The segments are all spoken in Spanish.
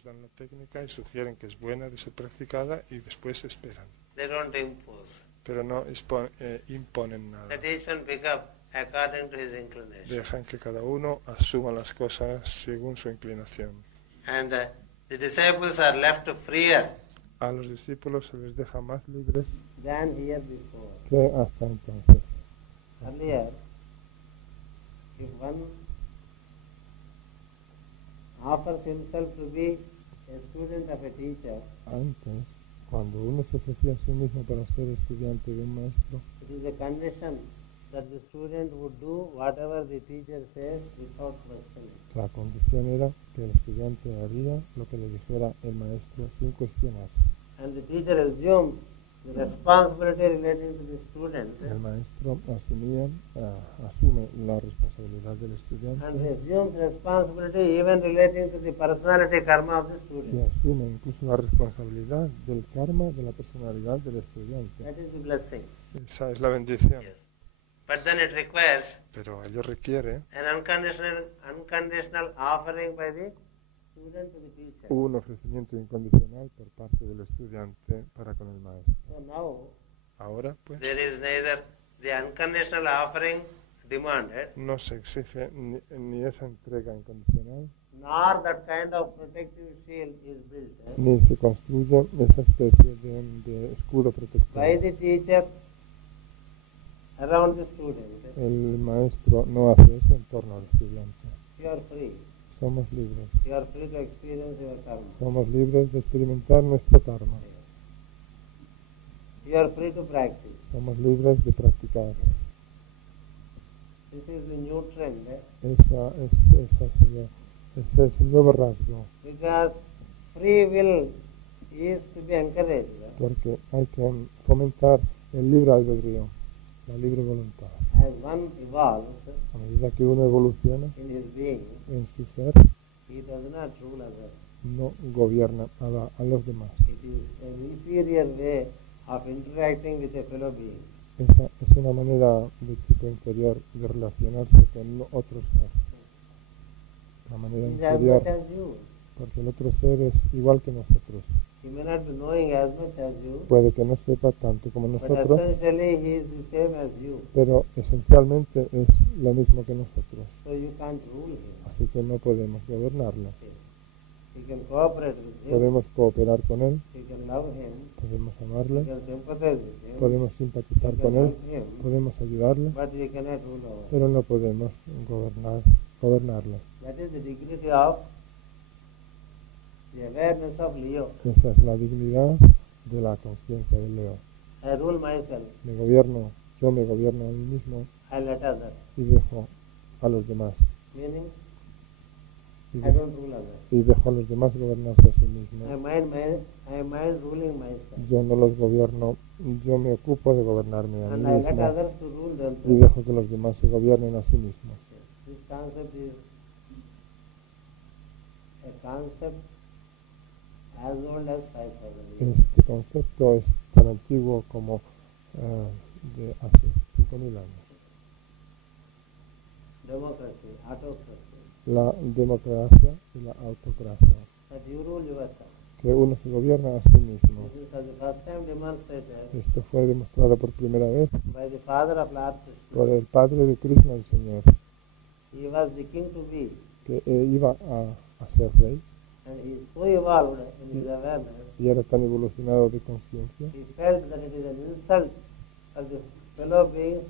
nos dan la técnica y sugieren que es buena de ser practicada y después esperan. They don't impose. Pero no imponen nada. Let each one pick up according to his inclination. Dejan que cada uno asuma las cosas según su inclinación. And the disciples are left freer A los discípulos se les deja más libres than here before. que hasta entonces. Earlier, if one offers himself to be a student of a teacher, Antes, cuando uno se ofrecía a sí mismo para ser estudiante de un maestro, it is a condition that the student would do whatever the teacher says without questioning. la condición era que el estudiante haría lo que le dijera el maestro sin cuestionar. And the teacher assumes the responsibility relating to the student, El maestro asume la responsabilidad del and he estudiante assumes responsibility even relating to the personality karma of the y student. asume incluso la responsabilidad del karma de la personalidad del estudiante. That is the blessing. Esa es la bendición. Yes. But then it requires Pero ello requiere an unconditional offering by the student to the teacher. un ofrecimiento incondicional por parte del estudiante para con el maestro. So now Ahora, pues, there is neither the unconditional offering demanded, no se exige ni esa entrega incondicional, nor that kind of protective shield is built ni se construye esa especie de escudo protector. by the teacher around the student. El maestro no hace eso en torno al estudiante. You are free. Somos libres. You are free to experience your karma. Somos libres de experimentar nuestro karma. You are free to practice. Somos libres de practicar. This is the new trend, Ese es el nuevo rasgo, because free will is to be encouraged. porque hay que fomentar el libre albedrío, la libre voluntad. As one evolves A medida que uno evoluciona in his being, en su ser, he does not rule others. no gobierna a los demás. It is an inferior way of interacting with a fellow being. Esa es una manera de tipo inferior de relacionarse con otro ser. La manera He is as inferior, much as you. porque el otro ser es igual que nosotros. He may not be knowing as much as you, Puede que no sepa tanto como but nosotros, essentially he is the same as you. pero esencialmente es lo mismo que nosotros. So you can't rule him. Así que no podemos gobernarlo. He can cooperate with him. Podemos cooperar con él, He can love him. podemos He amarle, can sympathize with him. podemos simpatizar con él, podemos ayudarle, But we cannot rule over. pero no podemos gobernarle. That is the dignity of the awareness of Leo. Esa es la dignidad de la conciencia de Leo. I rule myself. Yo me gobierno a mí mismo I let others. y dejo a los demás. Meaning, Y, I don't rule others. y dejo a los demás gobernarse a sí I mismos. mind ruling myself. Yo no los gobierno, yo me ocupo de gobernarme a mí And I let mismo others to rule y themselves. dejo que los demás se gobiernen a sí mismos. This concept is a concept as old as 5,000 years. Este concepto es tan antiguo como de hace 5.000 años. Democracy, autocracy. La democracia y la autocracia. That you rule yourself. Que uno se gobierna a sí mismo. This is for the first time demonstrated Esto fue demostrado por primera vez by the father of Lord Krishna. por el padre de Krishna, el Señor, He was the king to be, que iba a ser rey and he is so evolved in his awareness. y era tan evolucionado de conciencia He felt that it is an insult for the fellow beings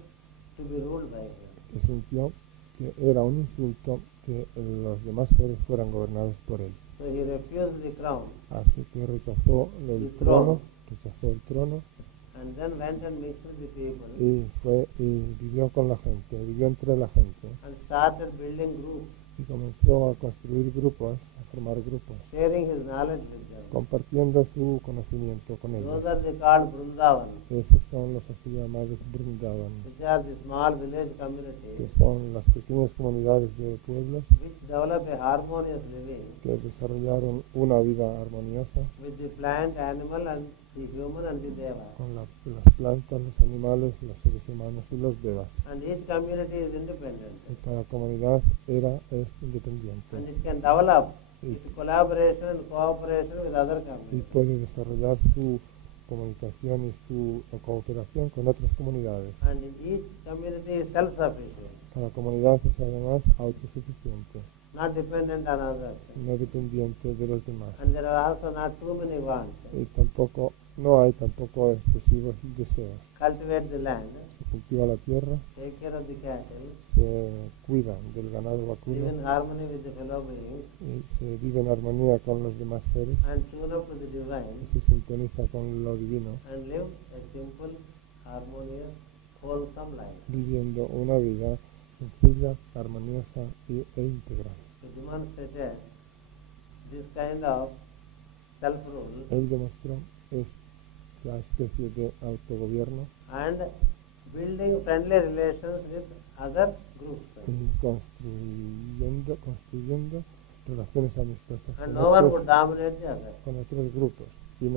to be ruled by him. que sintió que era un insulto que los demás seres fueran gobernados por él. So he refused the crown Así que rechazó el trono, and then went and mixed with the people y vivió con la gente, vivió entre la gente and started building groups, y comenzó a construir grupos, a formar grupos, sharing his knowledge with them. compartiendo su conocimiento con ellos. Those are the called Vrindavans, Esos son los así llamados Vrindavan, which are the small village que communities son las pequeñas comunidades de pueblos which develop a harmonious living que desarrollaron una vida armoniosa with the plant, animal, and the human and the deva. con las plantas, los animales, los seres humanos y los devas. And each community is independent, Y cada comunidad es independiente and it can develop with collaboration and cooperation with other y communities. puede desarrollar su comunicación y su cooperación con otras comunidades. And each community is self-sufficient, Cada comunidad es además autosuficiente, not dependent on others. no dependiente de los demás. And there are also not too many wants. Y tampoco, no hay tampoco excesivos deseos. Cultivate the land, Se cultiva la tierra, take care of the cattle, se cuida del ganado live vacuno in harmony with the fellow beings, y se vive en armonía con los demás seres and tune up to the y divine, se sintoniza con lo divino, and live a simple, harmonious, wholesome life. viviendo una vida sencilla, armoniosa e integral. To demonstrate this kind of self-rule Él demostró esta especie de autogobierno and building friendly relations with other groups. y construyendo relaciones amistosas And con no one otros, would dominate the other. con otros grupos y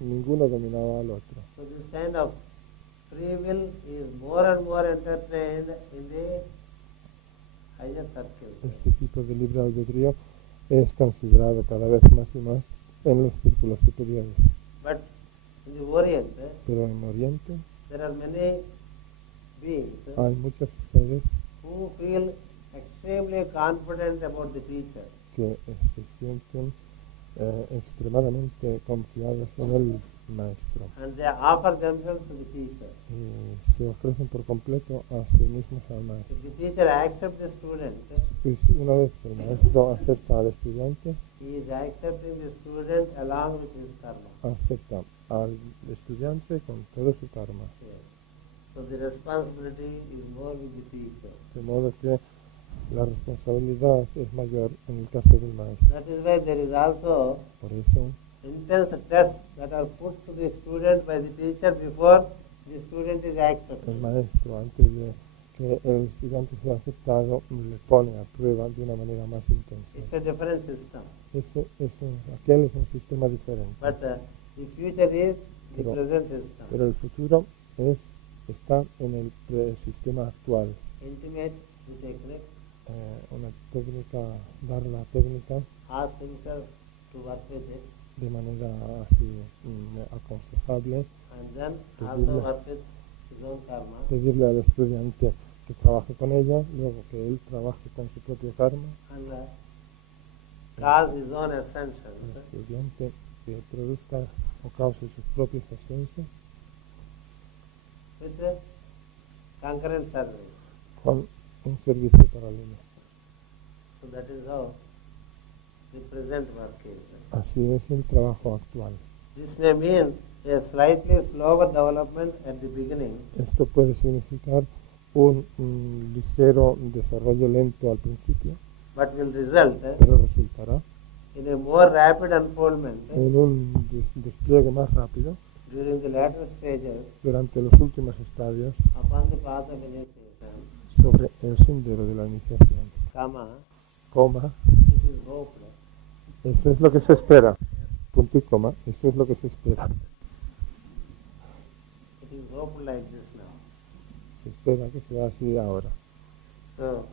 ninguno dominaba al otro. So this kind of free will is more and more entertained in the higher circles. Este tipo de libre albedrío es considerado cada vez más y más en los círculos superiores. But in the Orient, Pero en Oriente there are many beings hay muchos seres who feel extremely confident about the teacher. que se sienten extremadamente confiados en el maestro And they offer themselves to the teacher. y se ofrecen por completo a sí mismos al maestro. If the teacher accepts the student, Y una vez que el maestro acepta al estudiante, he is accepting the student along with his karma. acepta al estudiante con todo su karma. Yes. So the responsibility is more with the teacher. De modo que la responsabilidad es mayor en el caso del maestro. That is why there is also Por eso intense tests that are put to the student by the teacher before the student is el accepted. maestro, antes de que el estudiante sea aceptado, le pone a prueba de una manera más intensa. It's a different system. Aquel es un sistema diferente. But the future is the Pero- present system. Pero el futuro está en el sistema actual. Intimate the technique, Una técnica, dar la técnica ask himself to work with it, de manera así aconsejable, and then To also do work with his own karma. pedirle al estudiante que trabaje con ella, luego que él trabaje con su propio karma, And cause his own el ascensions estudiante que produzca o cause sus propios ascensos with a concurrent service. con un servicio paralelo. So that is how the present work is. Así es el trabajo actual. This may mean a slightly slower development at the beginning, Esto puede significar un ligero desarrollo lento al principio, but will result pero resultará in a more rapid unfoldment en un despliegue más rápido during the latter stages durante los últimos estadios upon the path of initiation, sobre el sendero de la iniciación. Coma, it is hoped eso es lo que se espera. Punto y coma, eso es lo que se espera. it is hoped like this now. Se espera que sea así ahora. So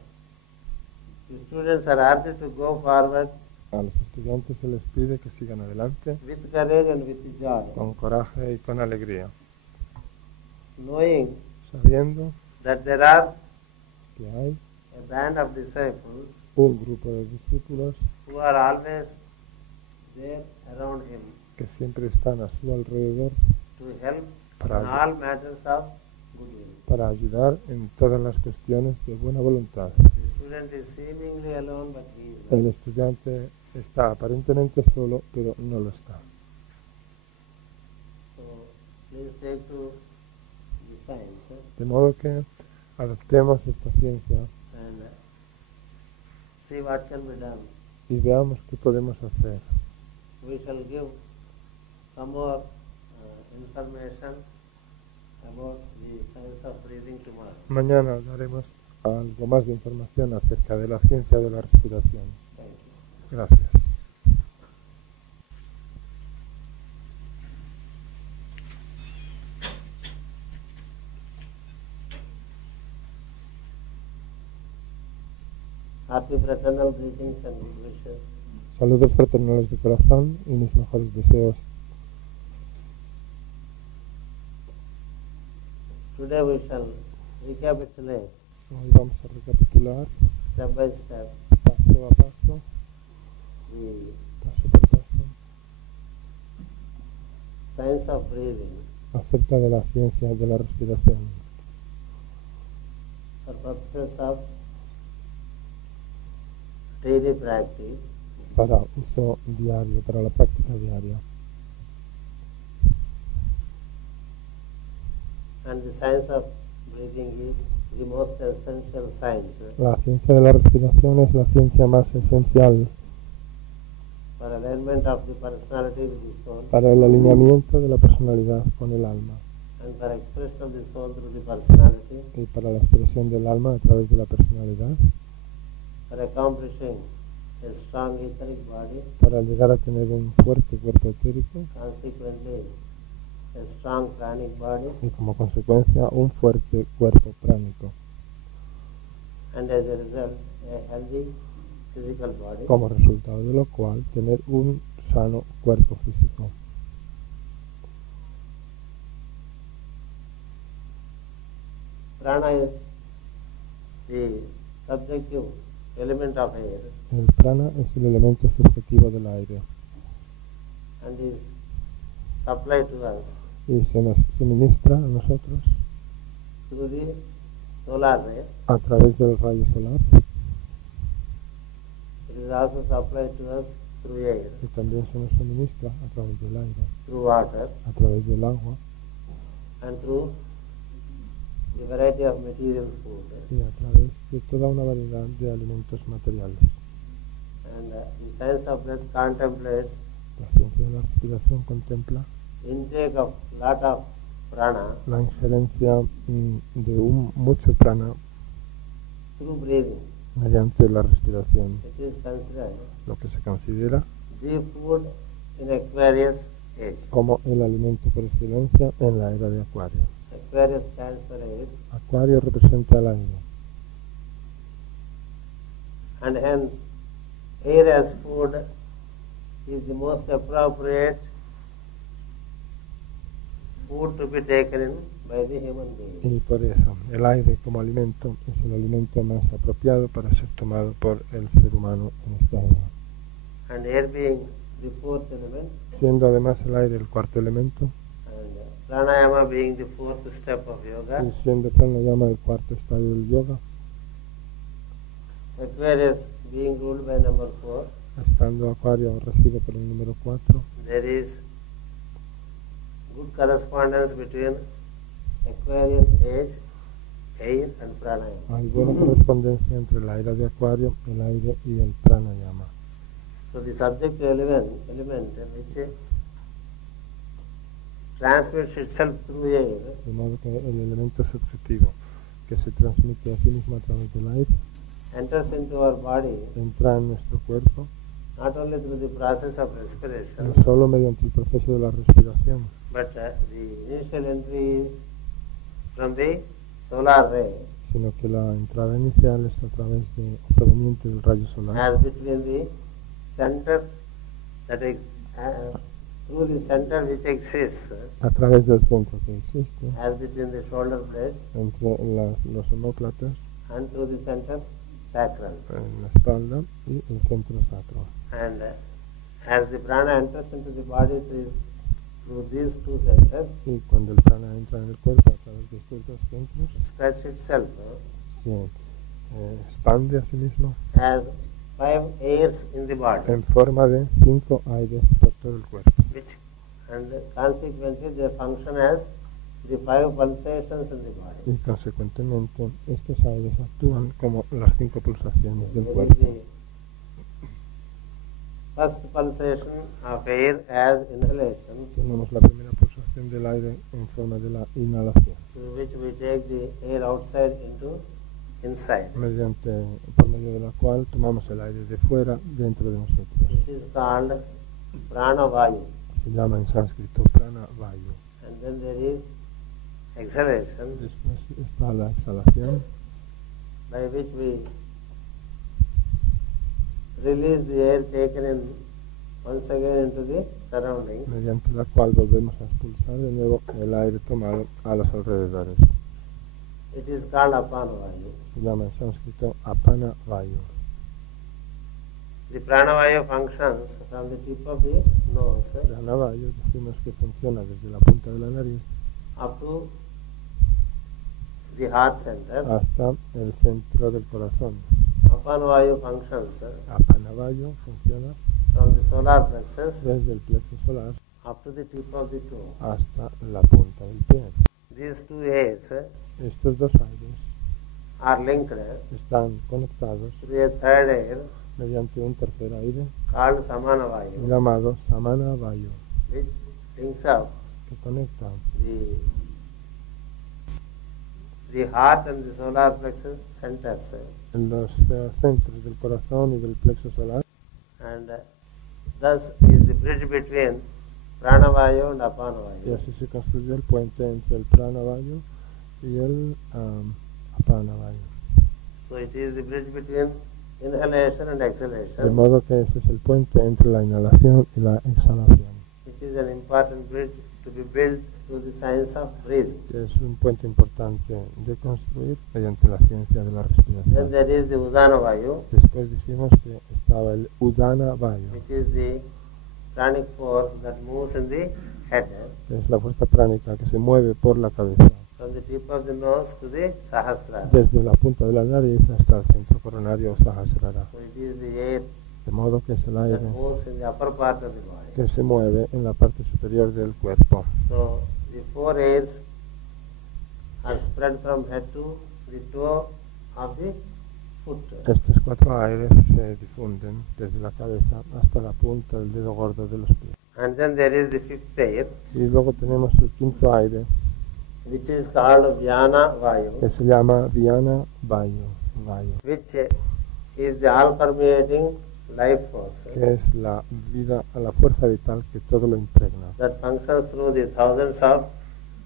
the students are urged to go forward A los estudiantes se les pide que sigan adelante with courage and with joy, con coraje y con alegría, knowing sabiendo that there are que hay a band of disciples un grupo de discípulos who are always there around him que siempre están a su alrededor to help Para in all matters of goodwill. para ayudar en todas las cuestiones de buena voluntad. The student is seemingly alone, but he is El not. estudiante está aparentemente solo, pero no lo está. So please take to the science De modo que adoptemos esta ciencia and see what can be done. y veamos qué podemos hacer. We shall give some more information about the science of breathing tomorrow. Mañana daremos algo más de información acerca de la ciencia de la respiración. Thank you. Gracias. Hearty fraternal greetings and good wishes. Saludos fraternales de corazón y mis mejores deseos. Today we shall recapitulate Hoy vamos a recapitular step by step paso a paso, the paso por paso, science of breathing acerca de la ciencia de la respiración for purposes of daily practice para uso diario, para la práctica diaria. and the science of breathing is the most essential science La ciencia de la respiración es la ciencia más esencial for alignment of the personality with the soul para el alineamiento de la personalidad con el alma and for expression of the soul through the personality, y para la expresión del alma a través de la personalidad, for accomplishing a strong etheric body, para llegar a tener un fuerte cuerpo etérico consequently a strong pranic body, y como consecuencia un fuerte cuerpo pránico, and as a result a healthy physical body. como resultado de lo cual tener un sano cuerpo físico. Prana is the subjective element of air El prana es el elemento subjetivo del aire and is supplied to us y se nos suministra a nosotros through the solar ray. a través del rayo solar It is also supplied to us through air, y también se nos suministra a través del aire, through water, a través del agua and through the variety of material food. y a través de toda una variedad de alimentos materiales. And the science of breath contemplates La ciencia de la respiración contempla intake of lot of prana la injerencia de mucho prana through breathing. mediante la respiración, It is considered lo que se considera the food in Aquarius age. como el alimento por excelencia en la era de Acuario. Aquarius stands for air, Acuario representa el aire and hence air as food is the most appropriate food to be taken in by the human being. y por eso el aire como alimento es el alimento más apropiado para ser tomado por el ser humano en esta era. And air being the fourth element, Siendo además el aire el cuarto elemento and pranayama being the fourth step of yoga, y siendo pranayama el cuarto estadio del yoga, Aquarius being ruled by number 4, estando Acuario regido por el número 4, there is good correspondence between Aquarian age, air and pranayama. hay buena correspondencia entre la era de Acuario, el aire y el pranayama. So the subject element which transmits itself through air De modo que el elemento subjetivo que se transmite a sí mismo a través del aire enters into our body entra en nuestro cuerpo not only through the process of respiration, no solo mediante el proceso de la respiración, but the initial entry is from the solar ray, sino que la entrada inicial es a través de proveniente del rayo solar, as between the center that is through the center which exists, a través del centro que existe as between the shoulder blades entre los omóplatos, and through the center sacral. en la espalda y el centro sacro. And as the prana enters into the body through these two centers, Y cuando el prana entra en el cuerpo a través de estos dos centros, spreads itself se expande a sí mismo as 5 airs in the body, en forma de 5 aires por todo el cuerpo. which and consequently they function as the 5 pulsations in the body. Y consecuentemente estos aires actúan como las 5 pulsaciones del There is cuerpo. the first pulsation of air as inhalation, Tenemos la primera pulsación del aire en forma de la inhalación, through which we take the air outside into inside, por medio de la cual tomamos el aire de fuera dentro de nosotros. which is called prana vayu. Se llama en sánscrito prana vayu. And then there is exhalation, Después está la exhalación, by which we release the air taken in once again into the surroundings. mediante la cual volvemos a expulsar de nuevo el aire tomado a los alrededores. It is called Apana Vayu. Se llama en sánscrito Apana Vayu. The Pranavayu functions from the tip of the nose Pranavayu decimos que funciona desde la punta de la nariz up to the heart center. hasta el centro del corazón. Apana Vayu functions Apana Vayu funciona from the solar plexus desde el plexo solar up to the tip of the toe. hasta la punta del pie. These two airs Estos dos aires are linked están conectados through a third air mediante un tercer aire called Samana Vayu, llamado Samana Vayu, which links up que conecta the heart and the solar plexus centers, en los centros del corazón y del plexo solar, and thus is the bridge between Pranavayu and y Apanavayu. así se construye el puente entre el Pranavayu y el Apanavayu. So it is the bridge between inhalation and De exhalation, modo que ese es el puente entre la inhalación y la exhalación, which is an important bridge to be built through the science of breathing. que es un puente importante de construir mediante la ciencia de la Then respiración. there is the Udanavayu, Después dijimos que estaba el Udana Vayu, which is the pranic force that moves in the head, que es la fuerza pránica que se mueve por la cabeza, from the tip of the nose to the Sahasrara. desde la punta de la nariz hasta el centro coronario Sahasrara. So it is the air De modo que es el that aire moves in the upper part of the body. que se mueve en la parte superior del cuerpo. So the four airs are spread from head to the toe of the foot. Estos cuatro aires se difunden desde la cabeza hasta la punta del dedo gordo de los pies. And then there is the fifth air, Y luego tenemos el quinto aire, which is called Vyana Vayu, que se llama Vyana Vayu, which is the all-permeating life force que es la vida, la fuerza vital que todo lo impregna, that functions through the thousands of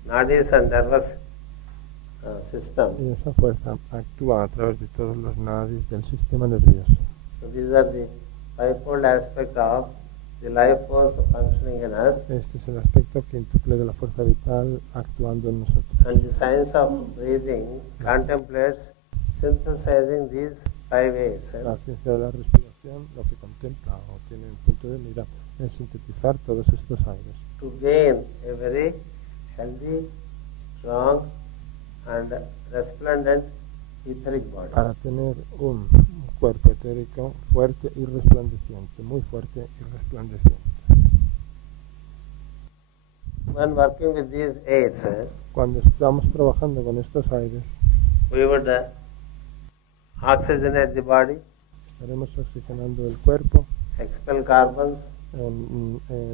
nadis and nervous system. y esa fuerza actúa a través de todos los nadis del sistema nervioso. So these are the fivefold aspect of the life force functioning in us, Este es el aspecto quíntuple de la fuerza vital actuando en nosotros. and the science of breathing contemplates synthesizing these five airs La ciencia de la respiración lo que contempla o tiene en punto de mira es sintetizar todos estos aires to gain a very healthy, strong, and resplendent etheric body. para tener un cuerpo etérico fuerte y resplandeciente, muy fuerte y resplandeciente. When working with these airs, Cuando estamos trabajando con estos aires, we would oxygenate the body, estaremos oxigenando el cuerpo, expel carbons,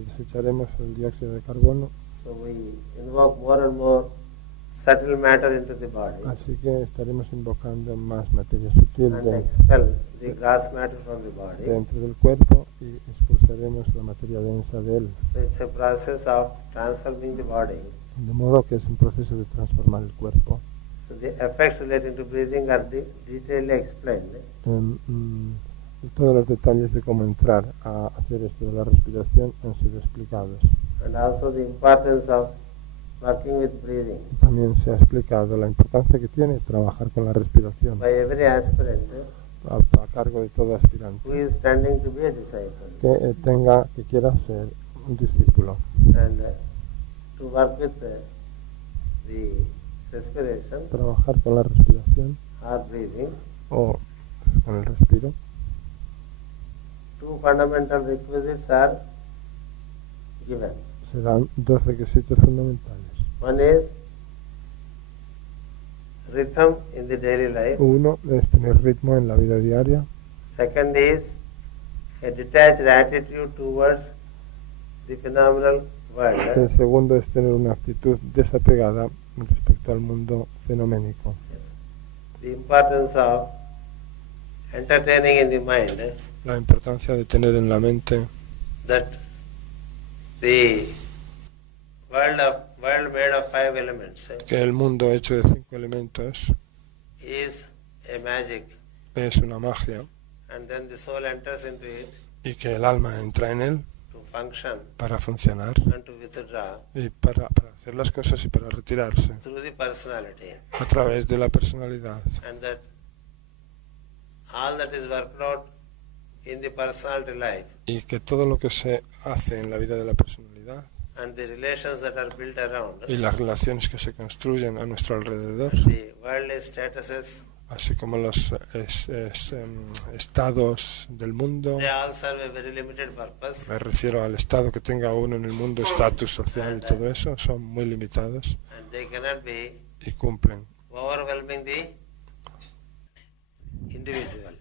desecharemos el dióxido de carbono, so we invoke more and more subtle matter into the body así que estaremos invocando más materia sutil and expel the gross matter from the body. dentro del cuerpo y expulsaremos la materia densa de él. So it's a process of transforming the body. De modo que es un proceso de transformar el cuerpo. So the effects relating to breathing are detailedly explained. Todos los detalles de cómo entrar a hacer esto de la respiración han sido explicados. And also the importance of working with breathing También se ha explicado la importancia que tiene trabajar con la respiración by every aspirant a cargo de todo aspirante who is tending to be a disciple. que quiera ser un discípulo. And to work with the respiration Trabajar con la respiración or breathing, o con el respiro. two fundamental requisites are given. Se dan dos requisitos fundamentales. One is rhythm in the daily life. Uno es tener ritmo en la vida diaria. Second is a detached attitude towards the phenomenal world. El segundo es tener una actitud desapegada respecto al mundo fenoménico. Yes. The importance of entertaining in the mind La importancia de tener en la mente that the world made of five elements que el mundo hecho de 5 elementos is a magic, es una magia and then the soul enters into it y que el alma entra en él to function para funcionar and to withdraw y para hacer las cosas y para retirarse through the personality, a través de la personalidad. and that all that is worked out in the personality life Y que todo lo que se hace en la vida de la personalidad and the relations that are built around y las relaciones que se construyen a nuestro alrededor, the worldly statuses, así como los estados del mundo, they all serve a very limited purpose, me refiero al estado que tenga uno en el mundo, estatus social y todo eso, son muy limitados and they cannot be y cumplen overwhelming the individual.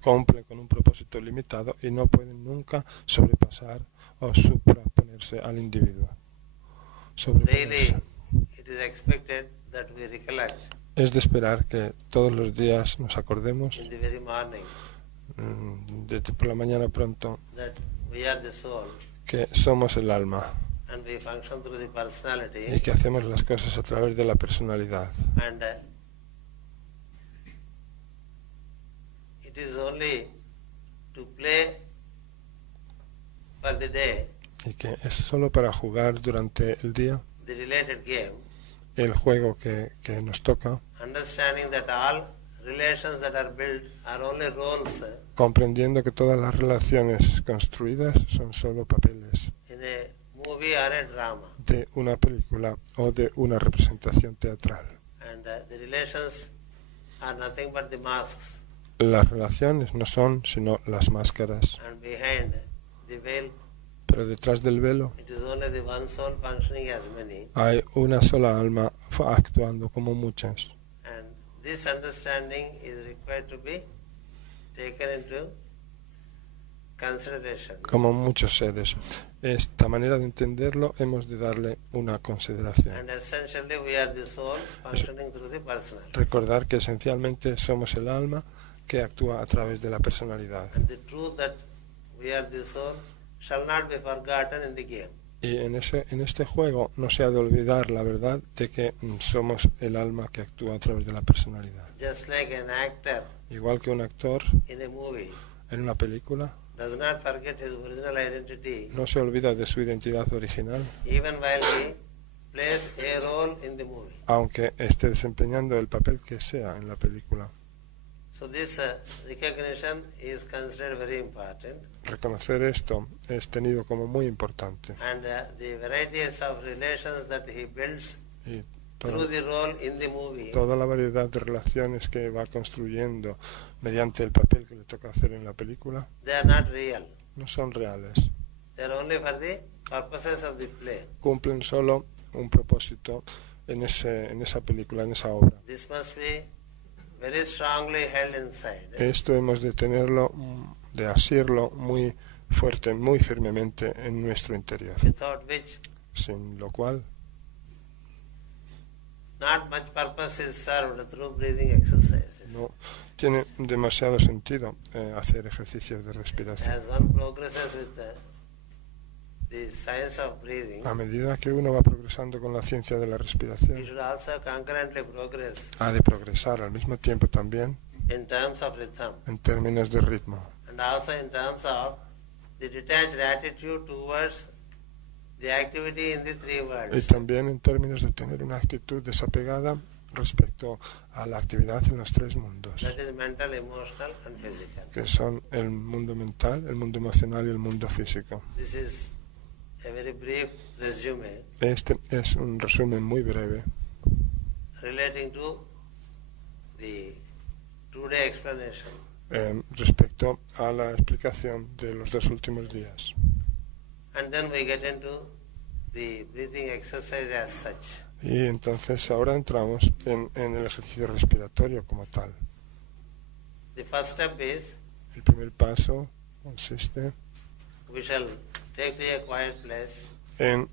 Cumplen con un propósito limitado y no pueden nunca sobrepasar o supraponerse al individuo. Daily, Sobreponerse. it is expected that we recollect Es de esperar que todos los días nos acordemos in the very morning desde por la mañana pronto that we are the soul que somos el alma and we function through the y personality, que hacemos las cosas a través de la personalidad. and it is only to play for the day Y que es solo para jugar durante el día the related game, el juego que nos toca, understanding that all relations that are built are only roles comprendiendo que todas las relaciones construidas son solo papeles in a movie or a drama, de una película o de una representación teatral. and the relations are nothing but the masks, Las relaciones no son sino las máscaras, and behind the veil pero detrás del velo it is only the one soul functioning as many, hay una sola alma actuando como muchas. and this understanding is required to be taken into consideration. Como muchos seres. Esta manera de entenderlo hemos de darle una consideración. And essentially we are the soul functioning through the personality. Recordar que esencialmente somos el alma que actúa a través de la personalidad. And the truth that we are the soul shall not be forgotten in the game. Y en este juego no se ha de olvidar la verdad de que somos el alma que actúa a través de la personalidad. Just like an actor Igual que un actor in a movie en una película does not forget his original identity, no se olvida de su identidad original, even while he plays a role in the movie. aunque esté desempeñando el papel que sea en la película. So this recognition is considered very important, Reconocer esto es tenido como muy importante. and the varieties of relations that he builds Y through the role in the movie, toda la variedad de relaciones que va construyendo mediante el papel que le toca hacer en la película they are not real. no son reales. They are only for the purposes of the play. Cumplen solo un propósito en esa película, en esa obra. This must be very strongly held inside, Esto hemos de tenerlo, de asirlo muy fuerte, muy firmemente en nuestro interior, without which sin lo cual not much purpose is served through breathing exercises. no tiene demasiado sentido hacer ejercicios de respiración. As one progresses with the science of breathing, A medida que uno va progresando con la ciencia de la we respiración, should also concurrently progress ha de progresar al mismo tiempo también in terms of rhythm, en términos de ritmo and also in terms of the detached attitude towards the activity in the three y worlds. también en términos de tener una actitud desapegada respecto a la actividad en los tres mundos, That is mental, emotional, and physical. que son el mundo mental, el mundo emocional y el mundo físico. This is a very brief resume Este es un resumen muy breve relating to the two-day explanation. Respecto a la explicación de los 2 últimos días. And then we get into the breathing exercise as such. Y entonces ahora entramos en el ejercicio respiratorio como tal. The first step is El primer paso consiste we shall take to a quiet place en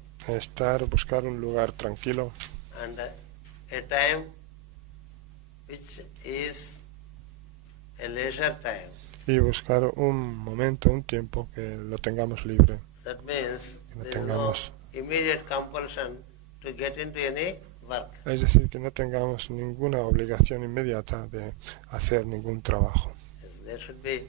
buscar un lugar tranquilo and a time which is a leisure time. y buscar un momento, un tiempo que lo tengamos libre. That means Que no there is no tengamos, immediate compulsion to get into any work. es decir, que no tengamos ninguna obligación inmediata de hacer ningún trabajo. Yes, there should be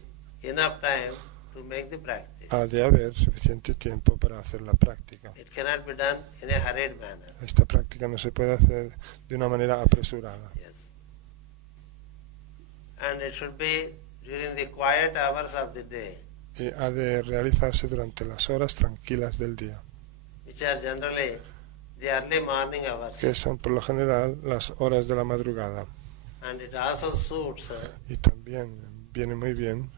enough time to make the practice. Ha de haber suficiente tiempo para hacer la práctica. It cannot be done in a hurried manner. Esta práctica no se puede hacer de una manera apresurada. Yes. And it should be during the quiet hours of the day, Y ha de realizarse durante las horas tranquilas del día, which are generally the early morning hours. que son por lo general las horas de la madrugada. And it also suits, Y también viene muy bien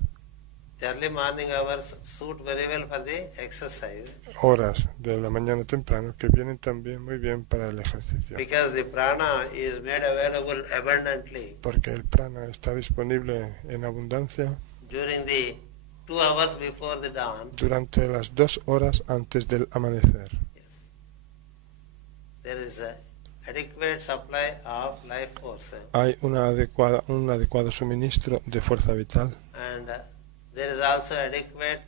the early morning hours suit very well for the exercise, horas de la mañana temprano, que vienen también muy bien para el ejercicio, because the prana is made available abundantly porque el prana está disponible en abundancia during the 2 hours before the dawn. durante las 2 horas antes del amanecer. Yes. There is a adequate supply of life force, Hay un adecuado suministro de fuerza vital, and there is also adequate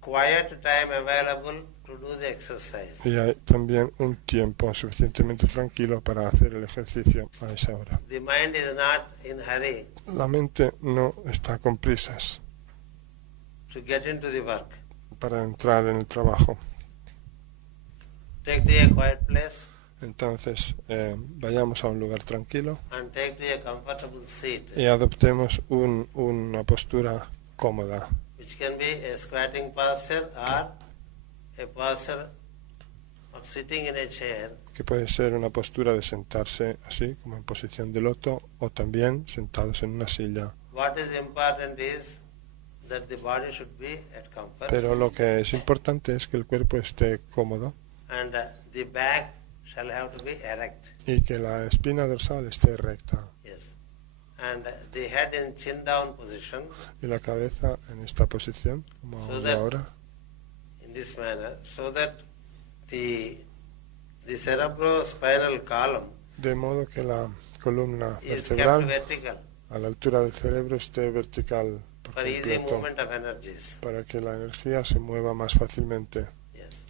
quiet time available to do the exercise. y hay también un tiempo suficientemente tranquilo para hacer el ejercicio a esa hora. The mind is not in hurry La mente no está con prisas to get into the work. para entrar en el trabajo. Take to a quiet place Entonces, vayamos a un lugar tranquilo and take to a comfortable seat, y adoptemos una postura cómoda, which can be a squatting posture or a posture of sitting in a chair, que puede ser una postura de sentarse así, como en posición de loto, o también sentados en una silla. What is important is that the body should be at comfort, Pero lo que es importante es que el cuerpo esté cómodo and the back shall have to be erect. y que la espina dorsal esté recta Yes. And the head in chin down position, y la cabeza en esta posición, como So hago that- ahora, in this manner, so that the cerebrospinal column de modo que la columna is kept vertebral vertical a la altura del cerebro esté vertical por for easy completo, movement of energies. para que la energía se mueva más fácilmente. Yes.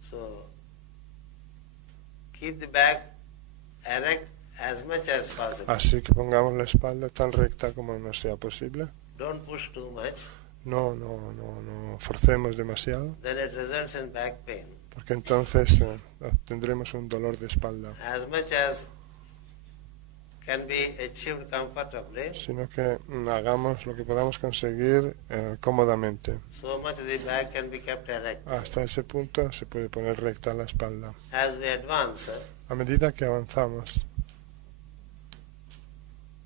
So keep the back erect as much as possible. Así que pongamos la espalda tan recta como nos sea posible. Don't push too much, No forcemos demasiado, then it results in back pain. porque entonces tendremos un dolor de espalda, As much as can be achieved comfortably, sino que hagamos lo que podamos conseguir cómodamente. so much the back can be kept erect. Hasta ese punto se puede poner recta la espalda. As we advance, A medida que avanzamos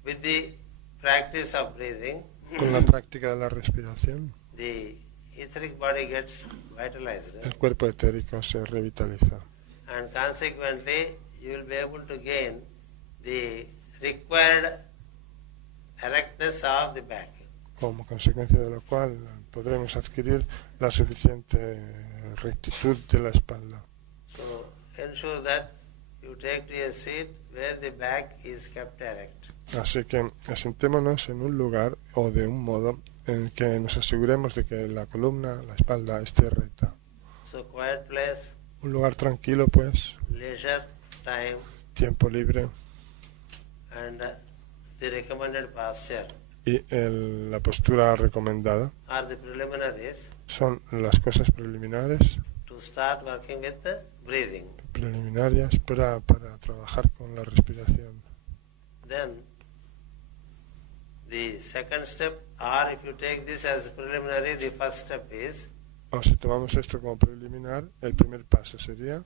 with the practice of breathing, con la práctica de la respiración, the etheric body gets vitalized, el cuerpo etérico se revitaliza and consequently you will be able to gain the required erectness of the back. como consecuencia de lo cual podremos adquirir la suficiente rectitud de la espalda. So ensure that you take to a seat where the back is kept erect. Así que asentémonos en un lugar o de un modo en que nos aseguremos de que la columna, la espalda, esté recta. So quiet place, Un lugar tranquilo, pues, leisure time, tiempo libre and the recommended posture y la postura recomendada are the preliminaries son las cosas preliminares, to start working with the breathing. preliminarias para trabajar con la respiración. Then the second step, or if you take this as preliminary, the first step is O si tomamos esto como preliminar, el primer paso sería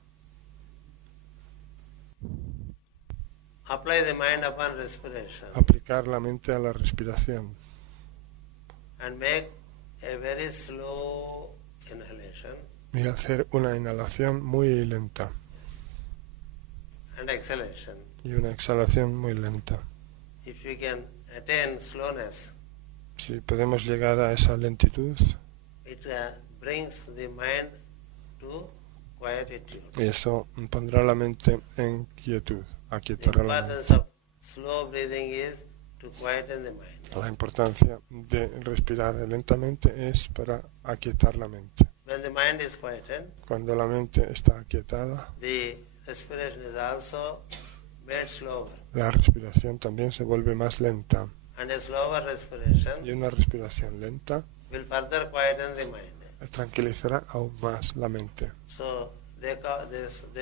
apply the mind upon respiration aplicar la mente a la respiración and make a very slow inhalation y hacer una inhalación muy lenta and exhalation. y una exhalación muy lenta. If you can attain slowness, Si podemos llegar a esa lentitud, it brings the mind to quietude. eso pondrá la mente en quietud, The aquietará la importance mente. of slow breathing is to quieten the mind. La importancia de respirar lentamente es para aquietar la mente. When the mind is quieted, Cuando la mente está aquietada, the respiration is also made slower, la respiración también se vuelve más lenta and a slower respiration y una respiración lenta will further quieten the mind. tranquilizará aún más la mente. So they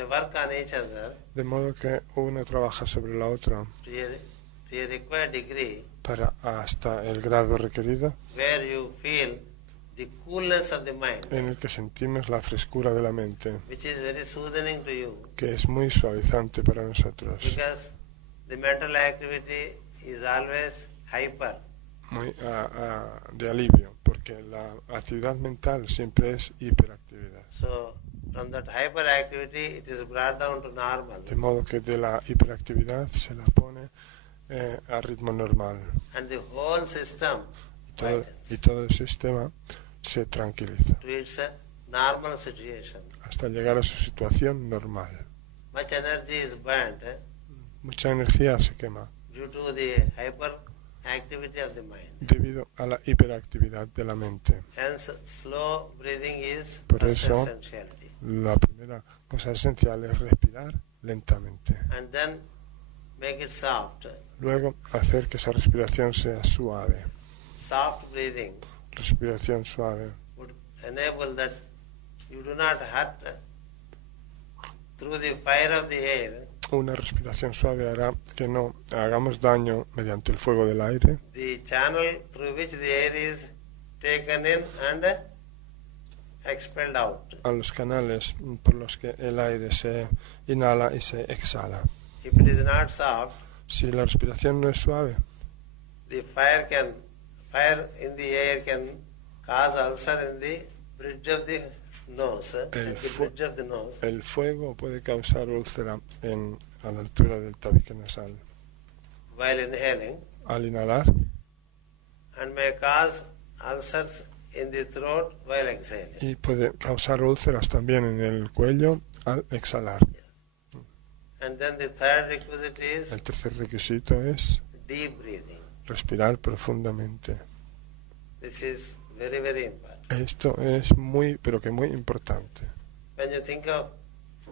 work on each other De modo que una trabaja sobre la otra to a required degree para hasta el grado requerido where you feel the coolness of the mind, en el que sentimos la frescura de la mente, which is very soothing to you, que es muy suavizante para nosotros, because the mental activity is always hyper. muy de alivio, porque la actividad mental siempre es hiperactividad. So from that hyperactivity it is brought down to normal, De modo que de la hiperactividad se la pone a ritmo normal and the whole system y quietens todo el sistema se tranquiliza to its normal situation. hasta llegar a su situación normal. Much energy is burnt Mucha energía se quema due to the hyperactivity of the mind. debido a la hiperactividad de la mente. Hence, slow breathing is Por first eso, essentiality. la primera cosa esencial es respirar lentamente. And then make it soft. Luego, hacer que esa respiración sea suave. Soft breathing Respiración suave would enable that you do not hurt through the fire of the air una respiración suave hará que no hagamos daño mediante el fuego del aire, the channel through which the air is taken in and expelled out. a los canales por los que el aire se inhala y se exhala. If it is not soft, Si la respiración no es suave, the fire in the air can cause ulcer in the bridge of the nose. el fuego puede causar úlcera a la altura del tabique nasal While inhaling, al inhalar and may cause ulcers in the throat while exhaling. y puede causar úlceras también en el cuello al exhalar. And then the third requisite is El tercer requisito es deep breathing. respirar profundamente. This is very, very important. Esto es muy, pero que muy importante. When you think of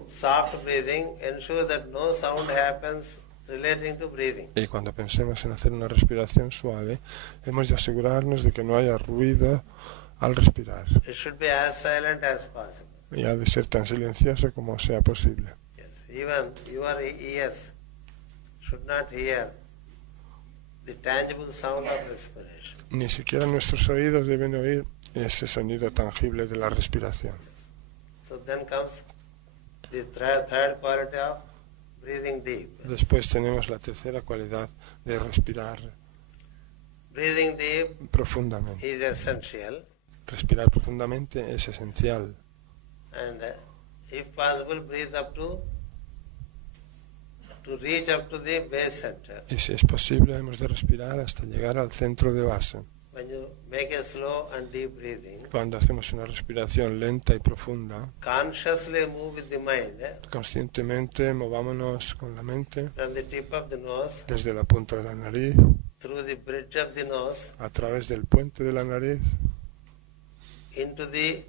soft breathing, ensure that no sound happens relating to breathing. Y cuando pensemos en hacer una respiración suave, hemos de asegurarnos de que no haya ruido al respirar. It should be as silent as possible. Y ha de ser tan silencioso como sea posible. Yes, even your ears should not hear the tangible sound of respiration. Ni siquiera nuestros oídos deben oír ese sonido tangible de la respiración. So then comes the third quality of breathing deep. Después tenemos la tercera cualidad de respirar Breathing deep profundamente. is essential, Respirar profundamente es esencial. and if possible, breathe up to reach up to the base center. Y si es posible, hemos de respirar hasta llegar al centro de base. When you make a slow and deep breathing, Cuando hacemos una respiración lenta y profunda, consciously move with the mind conscientemente movámonos con la mente from the tip of the nose desde la punta de la nariz, through the bridge of the nose a través del puente de la nariz, into the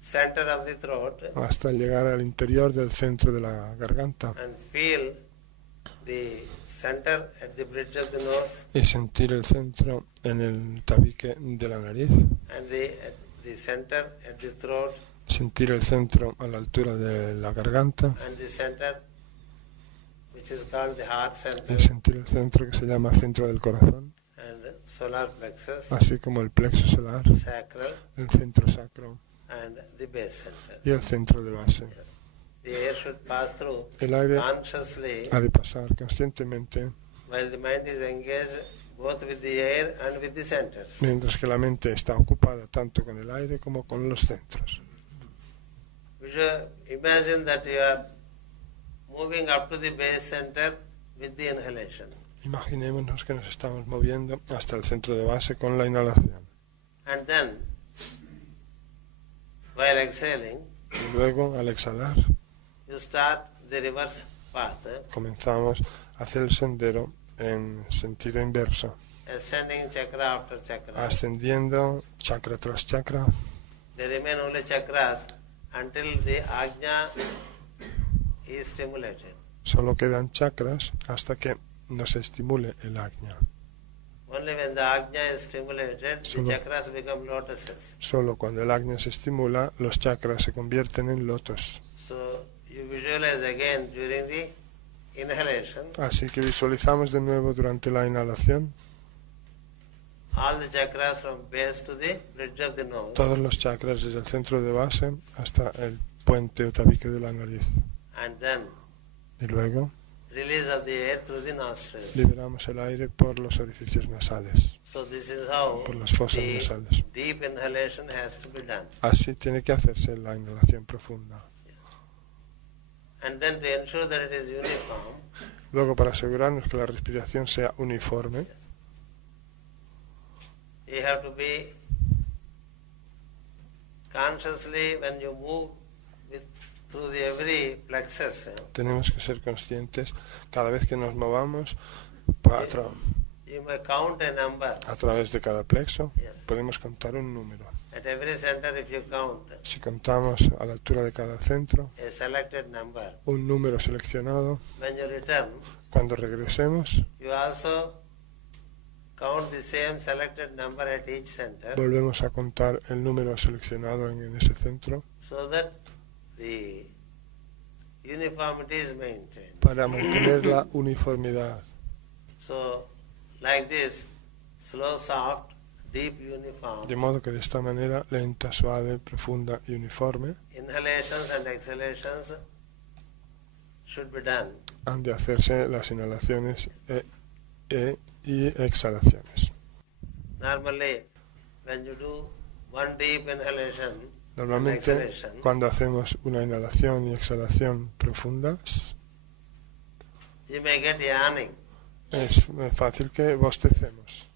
center of the throat hasta llegar al interior del centro de la garganta and feel the center at the bridge of the nose y sentir el centro en el tabique de la nariz, and the center at the throat sentir el centro a la altura de la garganta and the center which is called the heart center y sentir el centro que se llama centro del corazón, and solar plexus, así como el plexo solar, sacral el centro sacro and the base center. y el centro de base. Yes. The air should pass through El aire consciously ha de pasar conscientemente while the mind is engaged both with the air and with the centers. mientras que la mente está ocupada tanto con el aire como con los centros. Imagine that you are moving up to the base center with the inhalation. Imaginémonos que nos estamos moviendo hasta el centro de base con la inhalación. And then, while exhaling, Y luego, al exhalar, you start the reverse path, comenzamos hacia el sendero en sentido inverso, ascending chakra after chakra. ascendiendo chakra tras chakra. There remain only chakras until the ajna is stimulated. Solo quedan chakras hasta que no se estimule el ajna. Only when the ajna is stimulated, the Solo- chakras become lotuses. Solo cuando el ajna se estimula, los chakras se convierten en lotos. So you visualize again during the inhalation, Así que visualizamos de nuevo durante la inhalación all the chakras from base to the bridge of the nose, todos los chakras desde el centro de base hasta el puente o tabique de la nariz. and then Y luego release of the air through the nostrils. liberamos el aire por los orificios nasales, So this is how por las fosas the nasales. deep inhalation has to be done. Así tiene que hacerse la inhalación profunda. And then to ensure that it is uniform, Luego, para asegurarnos que la respiración sea uniforme, you have to be consciously when you move through the every plexus. tenemos que ser conscientes cada vez que nos movamos You may count a number. a través de cada plexo. Yes. Podemos contar un número. At every center, if you count Si contamos a la altura de cada centro a selected number, un número seleccionado, when you return, cuando regresemos you also count the same selected number at each center, volvemos a contar el número seleccionado en ese centro so that the uniformity is maintained. para mantener la uniformidad. So, like this, slow, soft, deep, uniform, De modo que de esta manera, lenta, suave, profunda y uniforme, inhalations and exhalations should be done. han de hacerse las inhalaciones y exhalaciones. Normally, when you do one deep inhalation and Normalmente, exhalation, cuando hacemos una inhalación y exhalación profundas, you may get yawning. es fácil que bostecemos.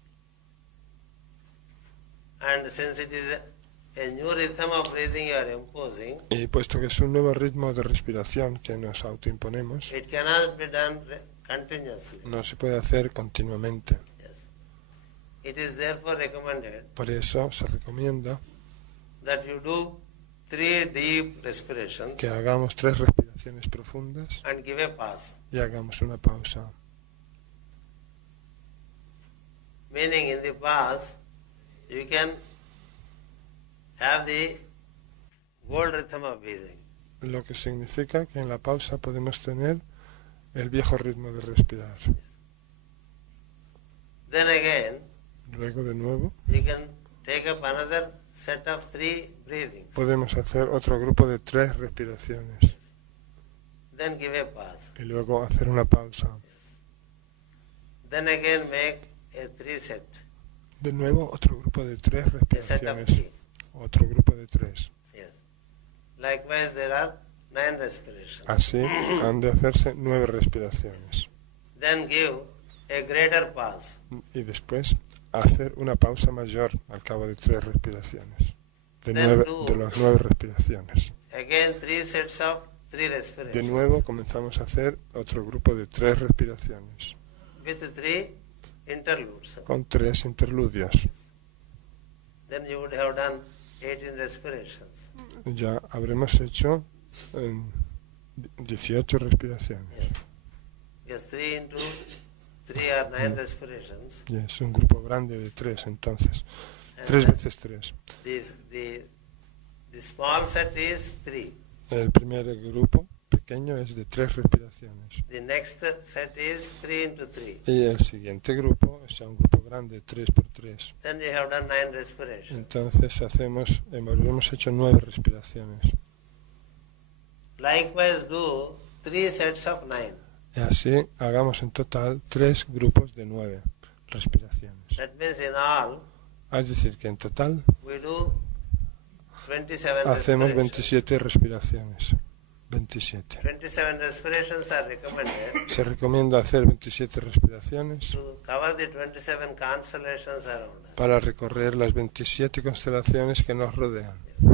And since it is a new rhythm of breathing you are imposing, Y puesto que es un nuevo ritmo de respiración que nos autoimponemos, it cannot be done continuously. no se puede hacer continuamente. Yes. It is therefore recommended Por eso se recomienda that you do 3 deep respirations que hagamos 3 respiraciones profundas and give a pause. y hagamos una pausa. Meaning in the pause, you can have the old rhythm of breathing. Lo que significa que en la pausa podemos tener el viejo ritmo de respirar. Then again, Luego de nuevo you can take up another set of 3 breathings. podemos hacer otro grupo de 3 respiraciones Then give a pause. y luego hacer una pausa. Then again make a 3 set. De nuevo otro grupo de 3 A set of respiraciones. 3. Otro grupo de 3. Yes. Likewise, there are 9 respirations. Así han de hacerse 9 respiraciones. Then give a greater pause. Y después hacer una pausa mayor al cabo de 3 respiraciones. De las 9 respiraciones. Again, 3 sets of 3 De respirations. nuevo comenzamos a hacer otro grupo de 3 respiraciones. With 3 interludes. Con 3 interludios. Then you would have done 18 respirations. Ya habremos hecho 18 respiraciones. Yes. Because 3 into 3 are 9 respirations. Y es un grupo grande de 3, entonces. And 3 then veces 3. the small set is 3. El primer grupo pequeño es de 3 respiraciones. The next set is 3 into 3. Y el siguiente grupo es un grupo grande, 3 por 3. Then you have done 9 respirations. Entonces habremos hecho 9 respiraciones. Likewise, do 3 sets of 9. Y así hagamos en total 3 grupos de 9 respiraciones. That means in all, Es decir, que en total we do 27 hacemos respirations. 27 respiraciones. 27. 27 respirations are recommended Se recomienda hacer 27 respiraciones to cover the 27 constellations around us. para recorrer las 27 constelaciones que nos rodean. Yes.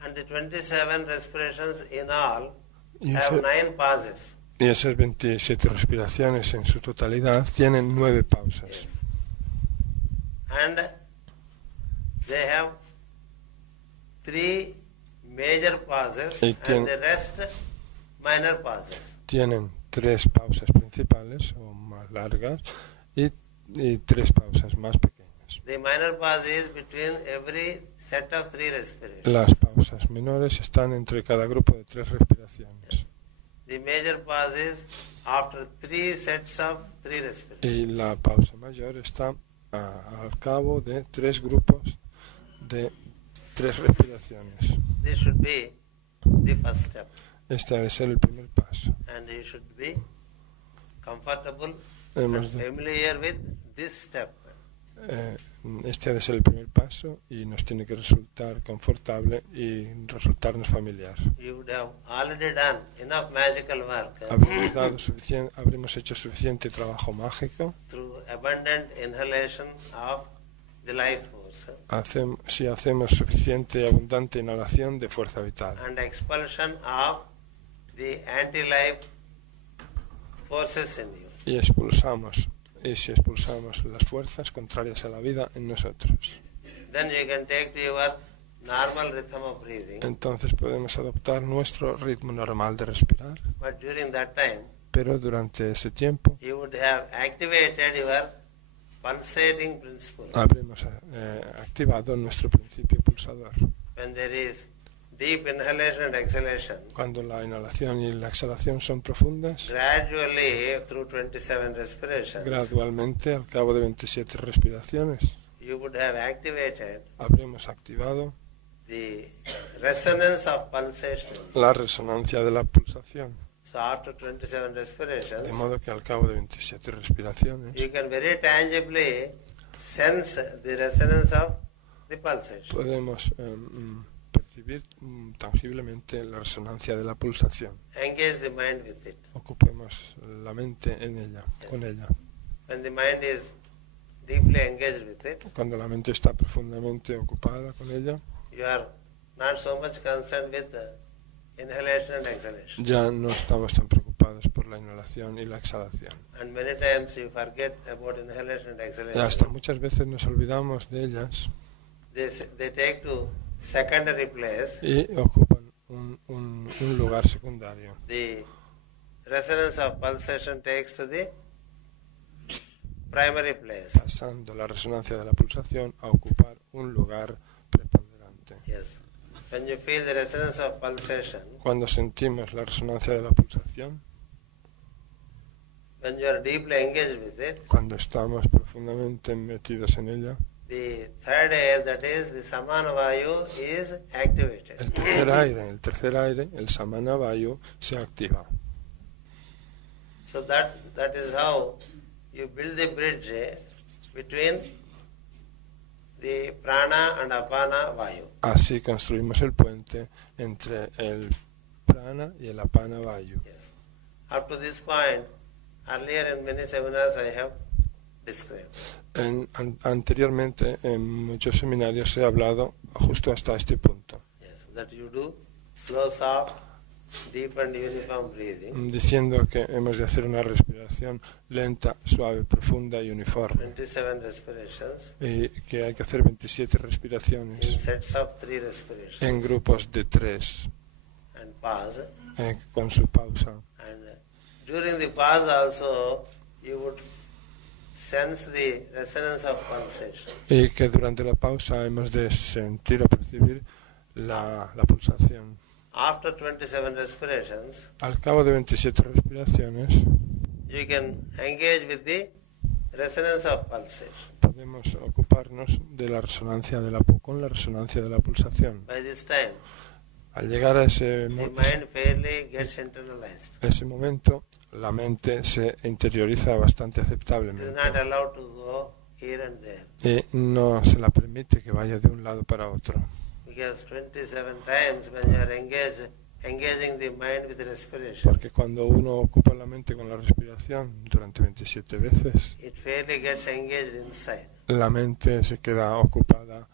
And the 27 respirations in all Y, have 9 pauses. y esas 27 respiraciones en su totalidad tienen 9 pausas. Yes. And they have 3 major pauses Y and the rest minor pauses. Tienen 3 pausas principales o más largas y 3 pausas más pequeñas. The minor pause is between every set of 3 respirations. Las pausas menores están entre cada grupo de 3 respiraciones. The major pause is after 3 sets of 3 respirations. Y la pausa mayor está al cabo de 3 grupos de 3 respiraciones. This should be the first step. Este debe ser el primer paso. And you should be comfortable Hemos and familiar with this step. Este debe ser el primer paso y nos tiene que resultar confortable y resultarnos familiar. You would have already done enough magical work Habremos hecho suficiente trabajo mágico through abundant inhalation of the life force si hacemos suficiente y abundante inhalación de fuerza vital and expulsion of the anti-life forces in you. y si expulsamos las fuerzas contrarias a la vida en nosotros. Then you can take to your normal rhythm of breathing. Entonces podemos adoptar nuestro ritmo normal de respirar, But during that time, pero durante ese tiempo you would have activated your pulsating principle. habremos activado nuestro principio pulsador. When there is deep inhalation and exhalation, Cuando la inhalación y la exhalación son profundas, gradually through 27 respirations, gradualmente al cabo de 27 respiraciones, you would have activated habremos activado the resonance of pulsation. la resonancia de la pulsación. So after 27 De respirations, modo que al cabo de 27 respiraciones you can very tangibly sense the resonance of the pulsation. podemos percibir tangiblemente la resonancia de la pulsación. Engage the mind with it. Ocupemos la mente en ella, con ella. When the mind is deeply engaged with it, Cuando la mente está profundamente ocupada con ella, you are not so much concerned with inhalation and exhalation. ya no estamos tan preocupados por la inhalación y la exhalación. And many times you forget about inhalation and Y exhalation. hasta muchas veces nos olvidamos de ellas They take to secondary place. y ocupan un lugar secundario. The resonance of pulsation takes to the primary place. Pasando la resonancia de la pulsación a ocupar un lugar preponderante. Yes. When you feel the resonance of pulsation, Cuando sentimos la resonancia de la pulsación, when you are deeply engaged with it, cuando estamos profundamente metidos en ella, the third air, that is the samana vayu, is activated. el tercer aire, el samana vayu, se activa. So that is how you build the bridge between the prana and apana vayu. Así construimos el puente entre el prana y el apana vayu. Yes. Up to this point, earlier in many seminars I have described. Anteriormente en muchos seminarios se ha hablado justo hasta este punto, Yes, that you do slow, soft, deep and uniform breathing. diciendo que hemos de hacer una respiración lenta, suave, profunda y uniforme, 27 respirations y que hay que hacer 27 in respiraciones sets of 3 respirations. en grupos de 3, And pause. con su pausa. And during the pause also you would sense the resonance of pulsation. Y que durante la pausa hemos de sentir o percibir la pulsación. After 27 respirations, Al cabo de 27 respiraciones you can engage with the resonance of pulsation. podemos ocuparnos de la resonancia con la resonancia de la pulsación. By this time, Al llegar a the mind fairly gets internalized. ese momento, la mente se interioriza bastante It is aceptablemente not allowed to go here and there. y no se la permite que vaya de un lado para otro. Because 27 times when you are engaging the mind with respiration, Porque cuando uno ocupa la mente con la respiración durante 27 veces, it fairly gets engaged inside. la mente se queda ocupada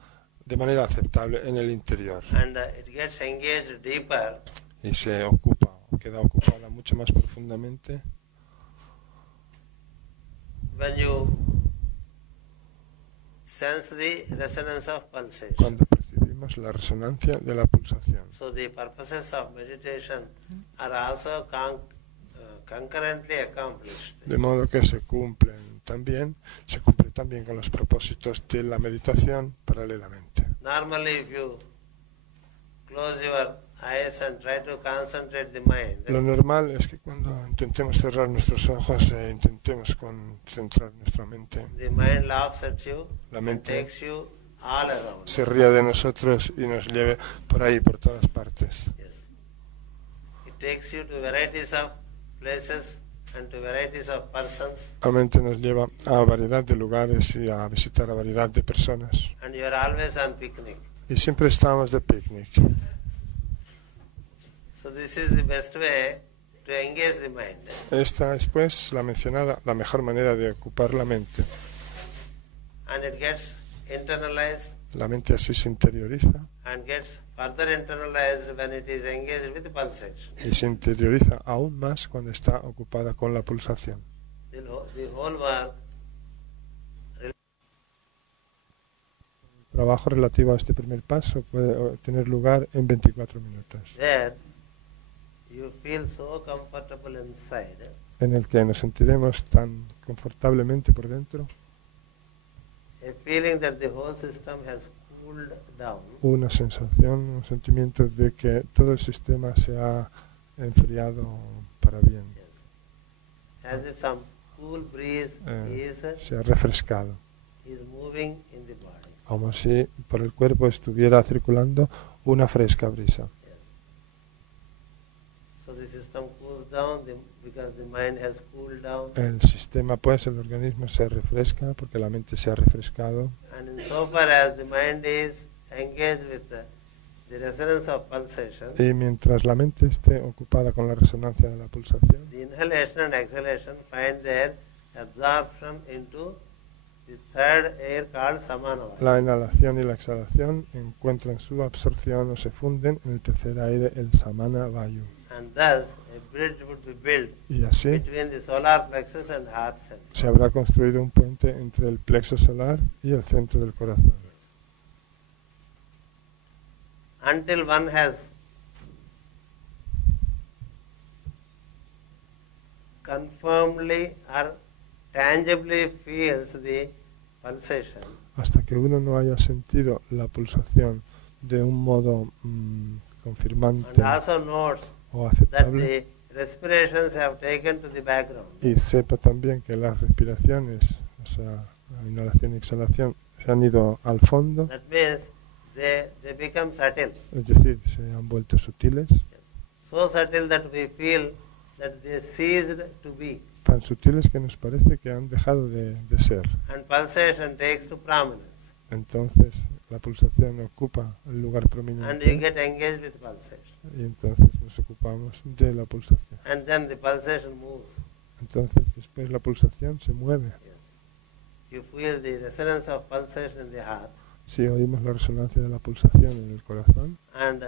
de manera aceptable en el interior And it gets engaged deeper y queda ocupada mucho más profundamente when you sense the resonance of pulsation. cuando percibimos la resonancia de la pulsación. So the purposes of meditation are also concurrently accomplished. De modo que se cumple también con los propósitos de la meditación paralelamente. Normally, if you close your eyes and try to concentrate the mind, Lo normal es que cuando intentemos cerrar nuestros ojos e intentemos concentrar nuestra mente, the mind laughs at you la and mente takes you all around. se ría de nosotros y nos lleve por ahí, por todas partes. Yes. It takes you to varieties of places and to varieties of persons, La mente nos lleva a variedad de lugares y a visitar a variedad de personas. and you are always on picnic. Y siempre estamos de picnic. So this is the best way to engage the mind. Esta es, pues, la mencionada, la mejor manera de ocupar la mente. And it gets internalized La mente así se interioriza and gets further internalized when it is engaged with pulsation. y se interioriza aún más cuando está ocupada con la pulsación. The whole work El trabajo relativo a este primer paso puede tener lugar en 24 minutos, where you feel so comfortable inside, en el que nos sentiremos tan confortablemente por dentro, a feeling that the whole system has cooled down, una sensación, un sentimiento de que todo el sistema se ha enfriado para bien, yes, as if some cool breeze se ha refrescado, is moving in the body. como si por el cuerpo estuviera circulando una fresca brisa. Yes. So the system cools down because the mind has cooled down, El sistema, pues, el organismo se refresca porque la mente se ha refrescado, and insofar as the mind is engaged with the resonance of pulsation, y mientras la mente esté ocupada con la resonancia de la pulsación, the inhalation and exhalation find their absorption into the third air called samana vaya. la inhalación y la exhalación encuentran su absorción o se funden en el tercer aire, el samana vayu. And thus a bridge would be built Y así between the solar plexus and heart center. se habrá construido un puente entre el plexo solar y el centro del corazón. Until one has confirmedly or tangibly feels the pulsation, Hasta que uno no haya sentido la pulsación de un modo confirmante and also notes o that aceptable, the respirations have taken to the background, y sepa también que las respiraciones, o sea, la inhalación y exhalación, se han ido al fondo, that means they become subtle, es decir, se han vuelto sutiles, so subtle that we feel that they ceased to be, tan sutiles que nos parece que han dejado de ser. and pulsation takes to prominence, Entonces la pulsación ocupa el lugar and you prominente get engaged with pulsation, y entonces nos ocupamos de la pulsación. and then the pulsation moves. Entonces después la pulsación se mueve. Yes. You feel the resonance of pulsation in the heart, Si oímos la resonancia de la pulsación en el corazón, and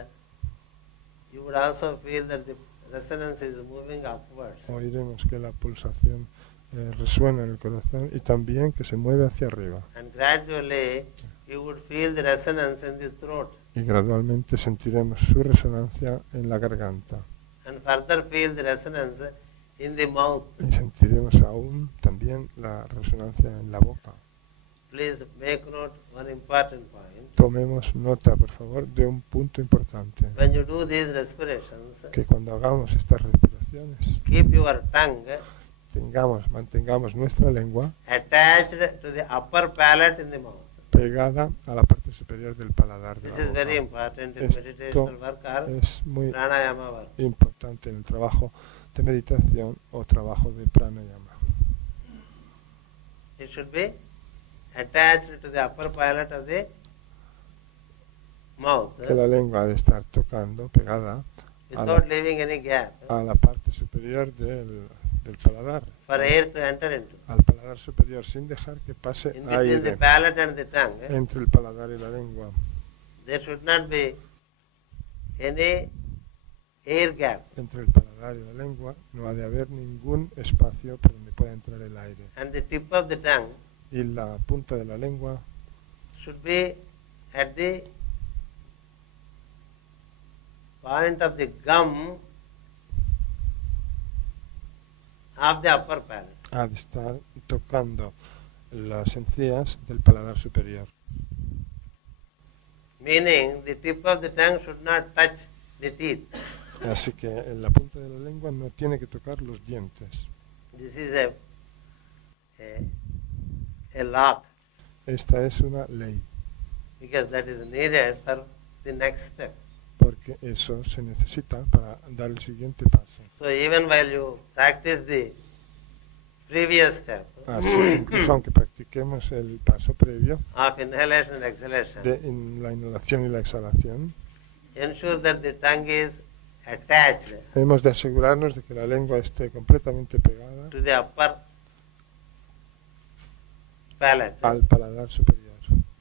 you would also feel that the resonance is moving upwards. oiremos que la pulsación resuena en el corazón y también que se mueve hacia arriba. And gradually you would feel the resonance in the throat, Y gradualmente sentiremos su resonancia en la garganta. and further feel the resonance in the mouth. Y sentiremos aún también la resonancia en la boca. Please make note one important point. Tomemos nota, por favor, de un punto importante. When you do these respirations, Que cuando hagamos estas respiraciones, keep your tongue mantengamos nuestra lengua attached to the upper palate in the mouth. pegada a la parte superior del paladar de This la is very boca. important in Esto meditational work or Es muy pranayama work. importante en el trabajo de meditación o trabajo de pranayama. It should be attached to the upper palate of the mouth, Que la lengua ha de estar tocando, pegada without leaving any gap a la parte superior del paladar, for air to enter into. al paladar superior, sin dejar que pase In between the aire palate and the tongue, entre el paladar y la lengua. there should not be any air gap. Entre el paladar y la lengua no ha de haber ningún espacio por donde pueda entrar el aire. And the tip of the tongue Y la punta de la lengua should be at the point of the gum of the upper palate. ha de estar tocando las encías del paladar superior. Meaning the tip of the tongue should not touch the teeth. Así que la punta de la lengua no tiene que tocar los dientes. This is a law, Esta es una ley, because that is needed for the next step. porque eso se necesita para dar el siguiente paso. So even while you practice the previous step Así, incluso aunque practiquemos el paso previo of inhalation and exhalation, de la inhalación y la exhalación, ensure that the tongue is attached hemos de asegurarnos de que la lengua esté completamente pegada to the upper palate, al paladar superior,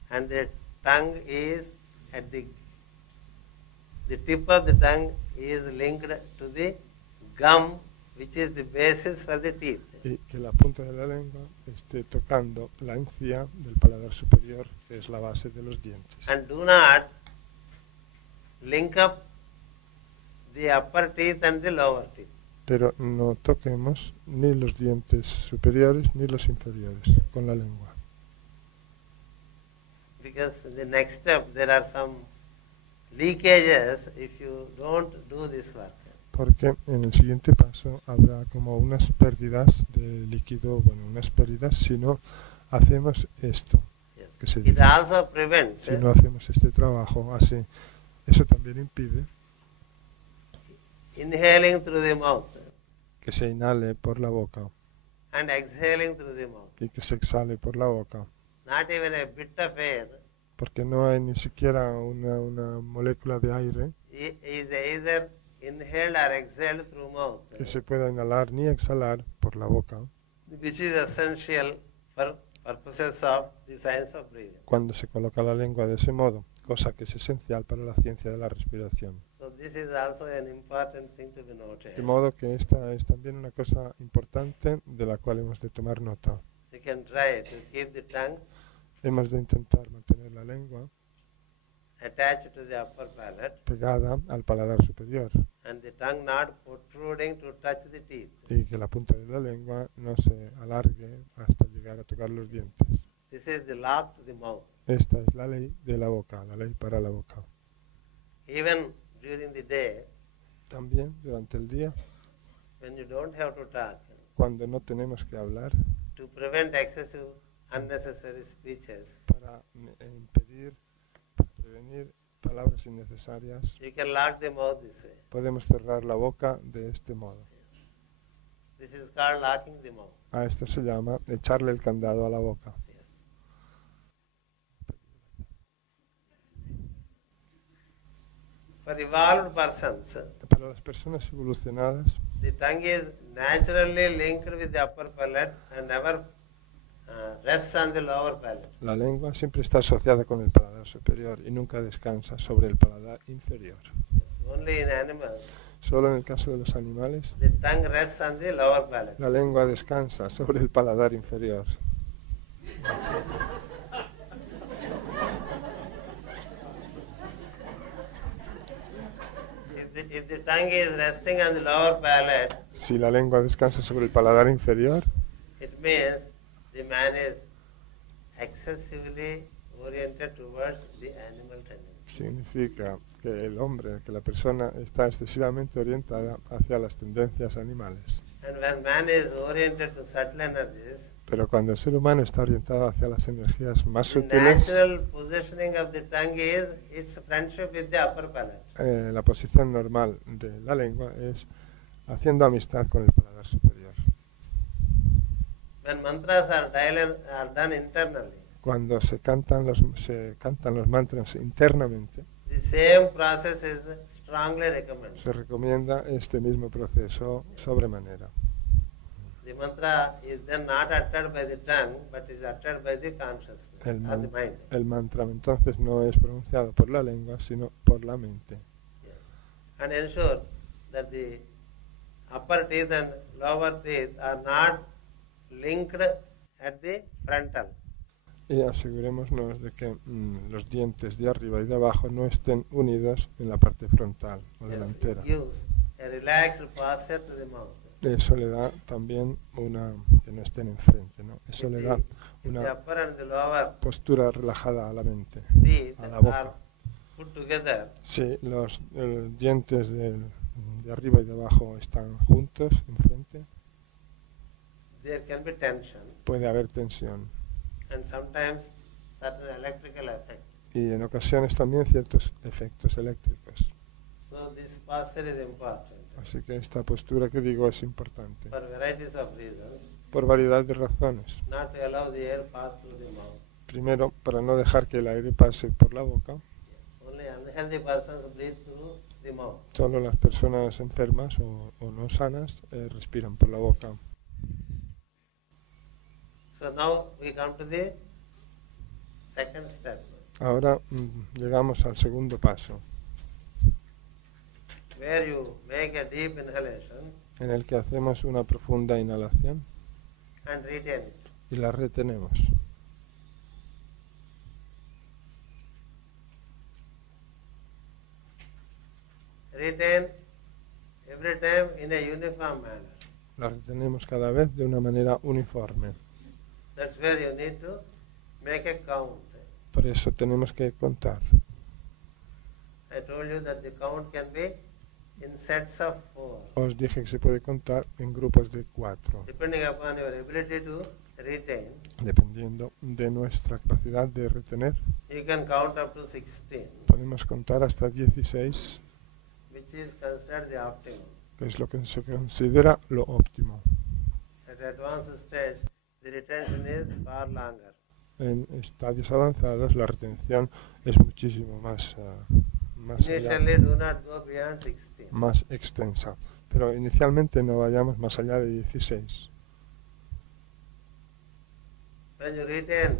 and the tongue is at the tip of the tongue is linked to the gum, which is the basis for the teeth. y que la punta de la lengua esté tocando la encía del paladar superior, que es la base de los dientes. And do not link up the upper teeth and the lower teeth. Pero no toquemos ni los dientes superiores ni los inferiores con la lengua. Because in the next step there are some leakages if you don't do this work. Porque en el siguiente paso habrá como unas pérdidas de líquido, bueno, unas pérdidas si no hacemos esto, Yes. que se It dice. also prevents Si no hacemos este trabajo así, eso también impide inhaling through the mouth que se inhale por la boca and exhaling through the mouth. y que se exhale por la boca, Not even a bit of air porque no hay ni siquiera una molécula de aire is either inhaled or exhaled through mouth, que se pueda inhalar ni exhalar por la boca which is essential for purposes of the science of breathing. cuando se coloca la lengua de ese modo, cosa que es esencial para la ciencia de la respiración. So this is also an important thing to be noted. De modo que esta es también una cosa importante de la cual hemos de tomar nota. You can try to keep the tongue Hemos de intentar mantener la lengua attached to the upper palate pegada al paladar superior and the tongue not protruding to touch the teeth. y que la punta de la lengua no se alargue hasta llegar a tocar los dientes. This is the law to the mouth. Esta es la ley de la boca, la ley para la boca. Even during the day, También durante el día, when you don't have to talk, cuando no tenemos que hablar, to prevent excessive, unnecessary speeches, para impedir, para prevenir palabras innecesarias, you can lock the mouth this way. podemos cerrar la boca de este modo. This is called locking the mouth. A esto se llama echarle el candado a la boca. Yes. For evolved persons, Para las personas evolucionadas, the tongue is naturally linked with the upper palate and never rests on the lower palate. la lengua siempre está asociada con el paladar superior y nunca descansa sobre el paladar inferior. Yes. Only in animals, Solo en el caso de los animales, the tongue rests on the lower palate. la lengua descansa sobre el paladar inferior. If the tongue is resting on the lower palate, Si la lengua descansa sobre el paladar inferior, it means the man is excessively oriented towards the animal tendencies. significa que el hombre, que la persona está excesivamente orientada hacia las tendencias animales. And when man is oriented to subtle energies, Pero cuando el ser humano está orientado hacia las energías más the sutiles, natural positioning of the tongue is its friendship with the upper palate. la posición normal de la lengua es haciendo amistad con el paladar superior. When mantras are done internally, Cuando se cantan los mantras internamente, the same process is strongly recommended. se recomienda este mismo proceso sobremanera. The mantra is then not uttered by the tongue, but is uttered by the consciousness or the mind. El mantra entonces no es pronunciado por la lengua, sino por la mente. Yes. And ensure that the upper teeth and lower teeth are not linked at the frontal. Y asegurémonos de que los dientes de arriba y de abajo no estén unidos en la parte frontal o Yes, delantera. it gives a relaxed posture to the mouth. eso le da también una, que no estén enfrente, ¿no? Eso le da The una upper and the lower postura relajada a la mente, teeth a la are boca. put together. Si los dientes de arriba y de abajo están juntos, enfrente, There can be tension puede haber tensión. and sometimes certain electrical effect. Y en ocasiones también ciertos efectos eléctricos. So this posture is important Así que esta postura que digo es importante. for varieties of reasons. Por variedad de razones. Not to allow the air pass through the mouth. Primero, para no dejar que el aire pase por la boca. Only unhealthy persons breathe through the mouth. Solo las personas enfermas o no sanas respiran por la boca. So now we come to the second step, Ahora llegamos al segundo paso, where you make a deep inhalation en el que hacemos una profunda inhalación and retain it. y la retenemos. Retain every time in a uniform manner. La retenemos cada vez de una manera uniforme. That's where you need to make a count. Por eso tenemos que contar. I told you that the count can be in sets of 4, Os dije que se puede contar en grupos de 4, depending upon your ability to retain. dependiendo de nuestra capacidad de retener. You can count up to 16, Podemos contar hasta 16, which is considered the optimum. que es lo que se considera lo óptimo. At advanced stage, the retention is far longer. En estadios avanzados la retención es muchísimo más allá, Initially, do not go beyond 16. más extensa. Pero inicialmente no vayamos más allá de 16. When you retain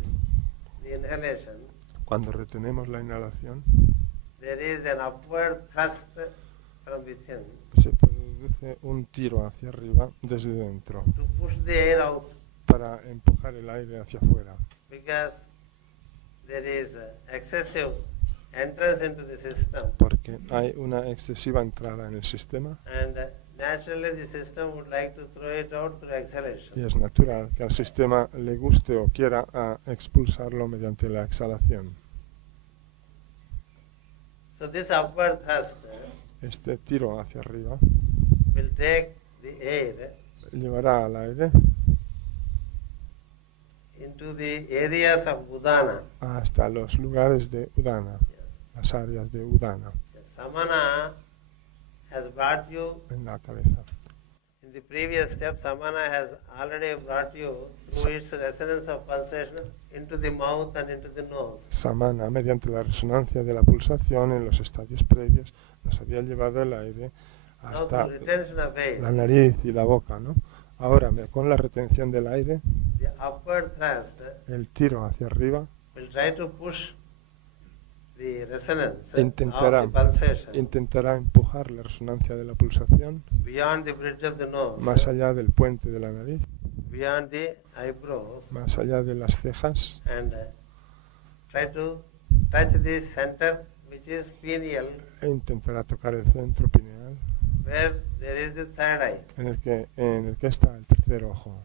the inhalation, Cuando retenemos la inhalación, there is an upward thrust from within se produce un tiro hacia arriba desde dentro to push the air out, para empujar el aire hacia afuera, because there is excessive entrance into the system, porque hay una excesiva entrada en el sistema and naturally the system would like to throw it out through y exhalation. es natural que al sistema le guste o quiera expulsarlo mediante la exhalación. So this upward thrust Este tiro hacia arriba will take the air llevará al aire into the areas of Udana. hasta los lugares de Udana, Yes. las áreas de Udana, Yes. Samana has brought you, en la cabeza. in the previous step, Samana has already brought you through its resonance of pulsation into the mouth and into the nose. Samana, mediante la resonancia de la pulsación en los estadios previos, nos había llevado el aire Now hasta through retention of air, la nariz y la boca, ¿no? Ahora, con la retención del aire, the upward thrust el tiro hacia arriba will try to push the resonance Intentará. of the pulsation intentará empujar la resonancia de la pulsación beyond the bridge of the nose, más allá del puente de la nariz, beyond the eyebrows, más allá de las cejas, and try to touch the center, which is pineal, e intentará tocar el centro pineal, where there is the third eye. en el que está el tercer ojo.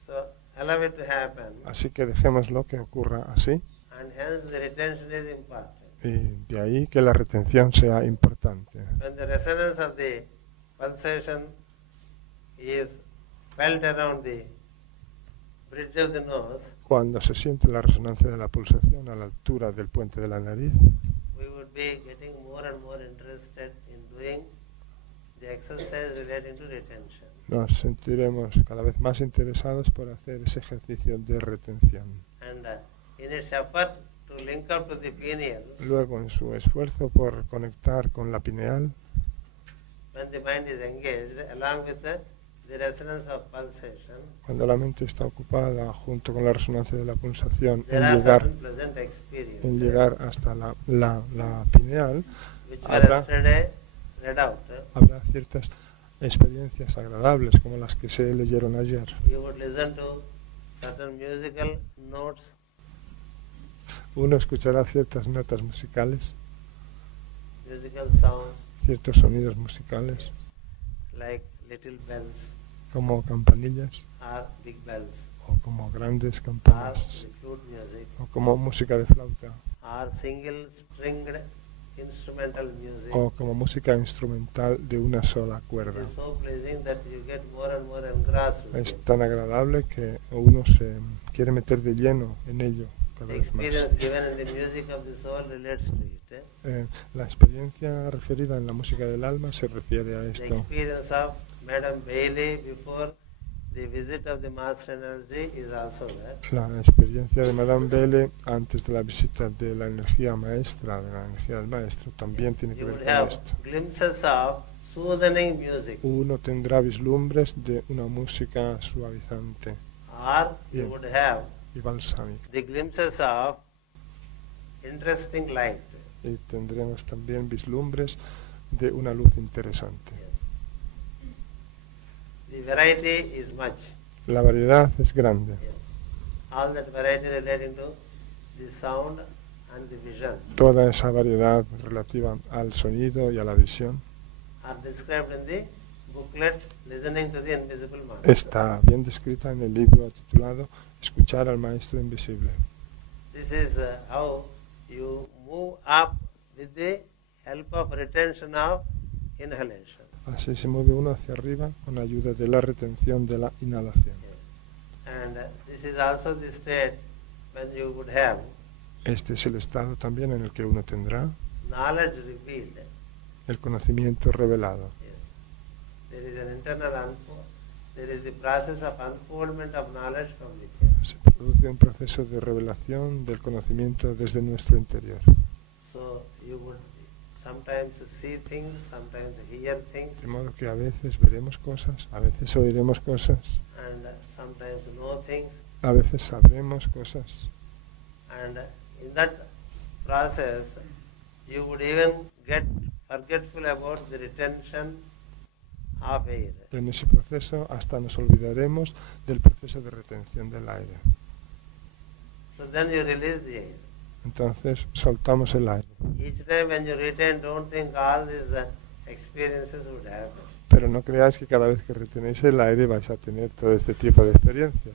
So allow it to happen, Así que dejémoslo que ocurra así, and hence the retention is important. y de ahí que la retención sea importante. When the resonance of the pulsation is felt around the bridge of the nose, Cuando se siente la resonancia de la pulsación a la altura del puente de la nariz, we would be getting more and more interested in doing the exercise relating to retention. nos sentiremos cada vez más interesados por hacer ese ejercicio de retención. And in its effort to link up to the pineal, Luego, en su esfuerzo por conectar con la pineal, when the mind is engaged, along with the resonance of pulsation, cuando la mente está ocupada junto con la resonancia de la pulsación there are en llegar, certain pleasant experiences hasta la pineal, which were habrá- yesterday read out. habrá ciertas experiencias agradables como las que se leyeron ayer. You would listen to certain musical notes, Uno escuchará ciertas notas musicales, musical sounds ciertos sonidos musicales, like little bells, como campanillas or big bells, o como grandes or campanas the flute music, o como música de flauta or single stringed instrumental music. o como música instrumental de una sola It cuerda. is so pleasing that you get more and more engrossed with Es it. tan agradable que uno se quiere meter de lleno en ello cada The vez más. experience given in the music of the soul relates to it. La experiencia referida en la música del alma se refiere a The esto. experience of Madame Bailey before the visit of the Master Energy is also that. La experiencia de Madame Belle antes de la visita de la energía maestra, de la energía del maestro, también tiene que You ver would con have esto. glimpses of soothing music, Uno tendrá vislumbres de una música suavizante or you Bien. would have y balsámica. the glimpses of interesting light. Y tendremos también vislumbres de una luz interesante. The variety is much. La variedad es grande. All that variety relating to the sound and the vision Toda esa variedad relativa al sonido y a la visión are described in the booklet Listening to the Invisible Master. está bien descrita en el libro titulado Escuchar al Maestro Invisible. This is how you move up with the help of retention of inhalation. Así se mueve uno hacia arriba con ayuda de la retención de la inhalación. And this is also the state when you would have Este es el estado también en el que uno tendrá knowledge revealed. el conocimiento revelado. Yes. There is an internal there is the process of unfoldment of knowledge from within. Se produce un proceso de revelación del conocimiento desde nuestro interior. So you would sometimes see things, sometimes hear things, De modo que a veces veremos cosas, a veces oiremos cosas, and sometimes know things. a veces sabremos cosas. And in that process, you would even get forgetful about the retention of air. En ese proceso hasta nos olvidaremos del proceso de retención del aire. So then you release the air. Entonces soltamos el aire. Each time when you retain, don't think all these experiences would happen. Pero no creáis que cada vez que retenéis el aire vais a tener todo este tipo de experiencias.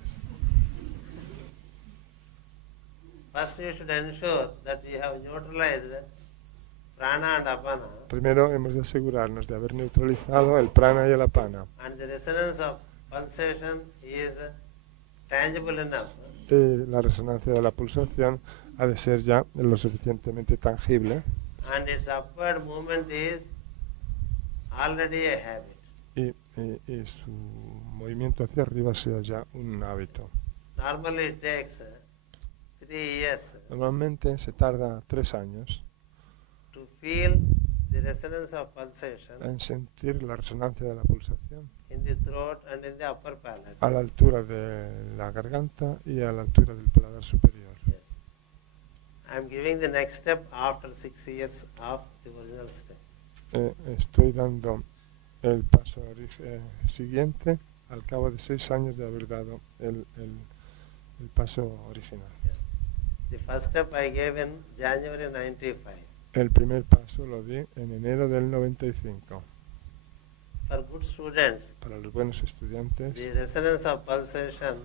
First you should ensure that you have neutralized prana and apana, Primero hemos de asegurarnos de haber neutralizado el prana y el apana. and the resonance of pulsation is tangible enough. La resonancia de la pulsación ha de ser ya lo suficientemente tangible And its upward movement is already a habit. y su movimiento hacia arriba sea ya un hábito. Normally it takes 3 years Normalmente se tarda 3 años to feel the resonance of pulsation en sentir la resonancia de la pulsación in the throat and in the upper palate. a la altura de la garganta y a la altura del paladar superior. Yes. I am giving the next step after 6 years of the original step. Estoy dando el paso siguiente al cabo de 6 años de haber dado el paso original. The first step I gave in January 95. El primer paso lo di en enero del 95. For good students, Para los buenos estudiantes, the resonance of pulsation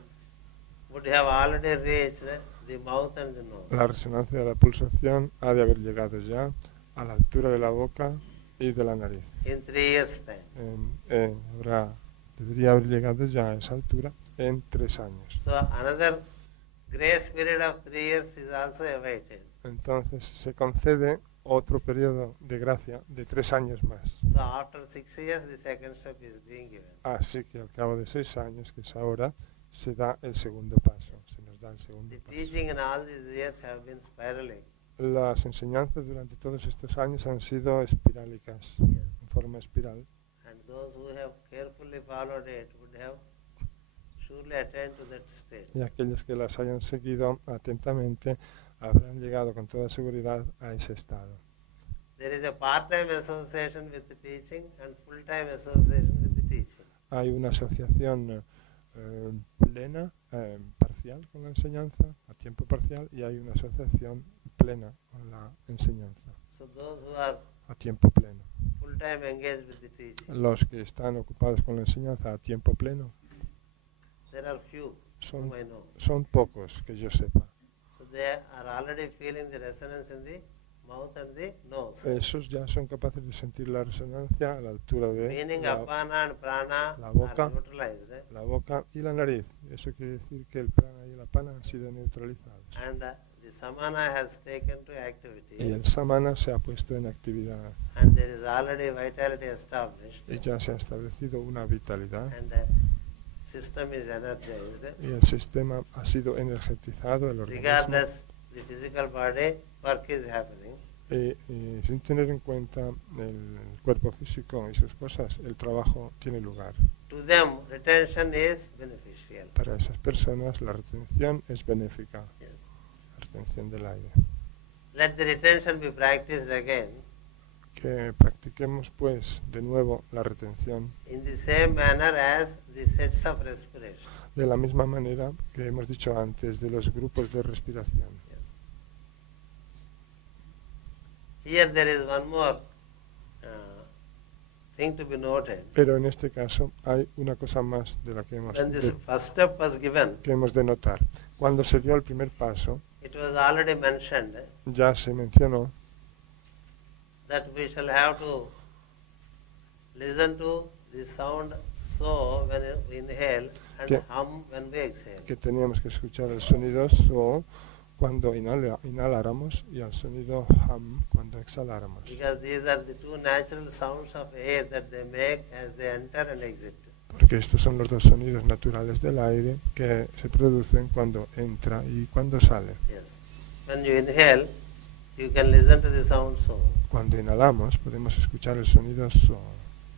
would have already reached the mouth and the nose. la resonancia de la pulsación ha de haber llegado ya a la altura de la boca y de la nariz. In 3 years' time. Debería haber llegado ya a esa altura en 3 años. So another grace period of 3 years is also awaited. Entonces se concede otro periodo de gracia de 3 años más. So after 6 years, the second step is being given. Así que al cabo de 6 años, que es ahora, se da el segundo paso. Se nos da el segundo The paso. teaching in all these years have been spiraling. Las enseñanzas durante todos estos años han sido espirálicas, Yes. en forma espiral. And those who have carefully followed it would have surely attained to that state. Y aquellos que las hayan seguido atentamente habrán llegado con toda seguridad a ese estado. There is a part-time association with the teaching and full-time association with the teaching. Hay una asociación plena, parcial con la enseñanza, a tiempo parcial, y hay una asociación plena con la enseñanza, So those who are a tiempo pleno. full time engaged with the teaching. los que están ocupados con la enseñanza a tiempo pleno, There are few son, whom I know. son pocos que yo sepa. So they are already feeling the resonance in the mouth and the nose. Esos ya son capaces de sentir la resonancia a la altura de Meaning la, apana and prana la boca. are neutralized. la boca y la nariz. Eso quiere decir que el prana y la pana han sido neutralizados. And the samana has taken to Y activity. el samana se ha puesto en actividad. And there is already vitality established. Y ya se ha establecido una vitalidad. And the system is energized. Y el sistema ha sido energetizado, el organismo. Regardless the physical body, work is happening. Y sin tener en cuenta el cuerpo físico y sus cosas, el trabajo tiene lugar. To them, retention is beneficial. Para esas personas la retención es benéfica, Yes. la retención del aire. Let the retention be practiced again Que practiquemos pues de nuevo la retención in the same manner as the sets of respiration. de la misma manera que hemos dicho antes de los grupos de respiración. Yes. Here there is one more thing to be noted. Pero en este caso hay una cosa más de la que hemos When this first step was given, de notar. Cuando se dio el primer paso, it was already mentioned ya se mencionó that we shall have to listen to the sound so when we inhale and Que- hum when we exhale. que teníamos que escuchar el sonido so cuando inhaláramos y el sonido hum cuando exhaláramos. Because these are the two natural sounds of air that they make as they enter and exit. Porque estos son los dos sonidos naturales del aire que se producen cuando entra y cuando sale. Yes. When you inhale, you can listen to the sound so. Cuando inhalamos podemos escuchar el sonido so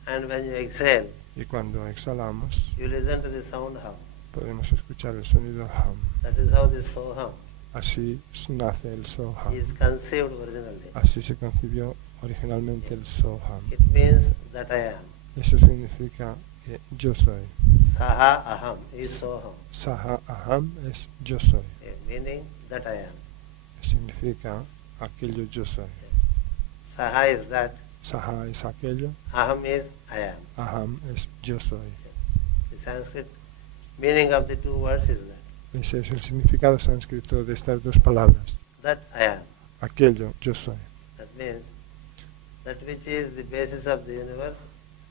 And when you exhale, y cuando exhalamos you listen to the sound hum. podemos escuchar el sonido hum. That is how the so hum Así nace el so hum. is conceived originally. Así se concibió originalmente el so hum. It means that I am. Eso significa que yo soy. Saha aham is so hum. Saha aham es yo soy. Meaning that I am. Significa aquello yo soy. Saha is that. Saha es aquello. Aham is I am. Aham es yo soy. The Sanskrit meaning of the two words is that. Ese es el significado sánscrito de estas dos palabras. That I am. Aquello yo soy. That means that which is the basis of the universe,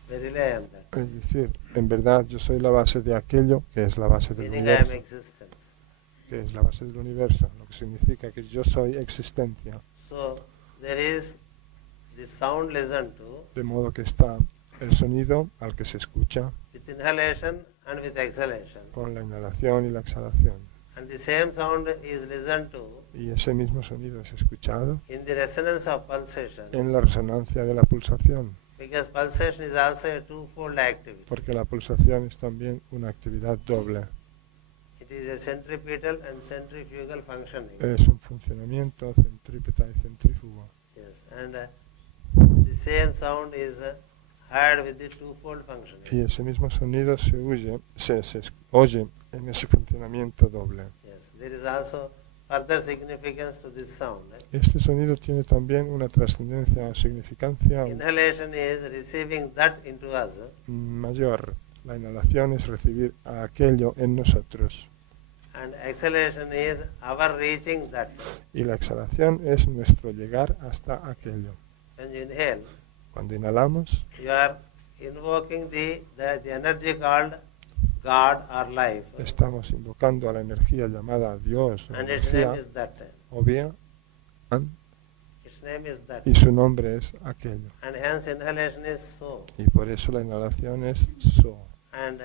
verily I am that. Es decir, en verdad yo soy la base de aquello que es la base del Meaning I am universo. existence. Que es la base del universo. Lo que significa que yo soy existencia. So there is the sound listened to De modo que está el sonido al que se escucha with inhalation and with exhalation. con la inhalación y la exhalación. And the same sound is listened to Y ese mismo sonido es escuchado in the resonance of pulsation. en la resonancia de la pulsación, Because pulsation is also a twofold activity. porque la pulsación es también una actividad doble. It is a centripetal and centrifugal functioning. Es un funcionamiento centrípeta y centrífugo. Yes, and the same sound is heard with the twofold functioning. Y ese mismo sonido se oye en ese funcionamiento doble. Yes, there is also further significance to this sound. Este sonido tiene también una trascendencia o significancia Inhalation is receiving that into us, mayor. La inhalación es recibir a aquello en nosotros. and exhalation is our reaching that. Y la exhalación es nuestro llegar hasta aquello. When you inhale, Cuando inhalamos, you are invoking the energy called God or life, estamos invocando a la energía llamada Dios o and its name energía is that. o bien, Its name is that. y su nombre es aquello. And hence inhalation is so. Y por eso la inhalación es so. And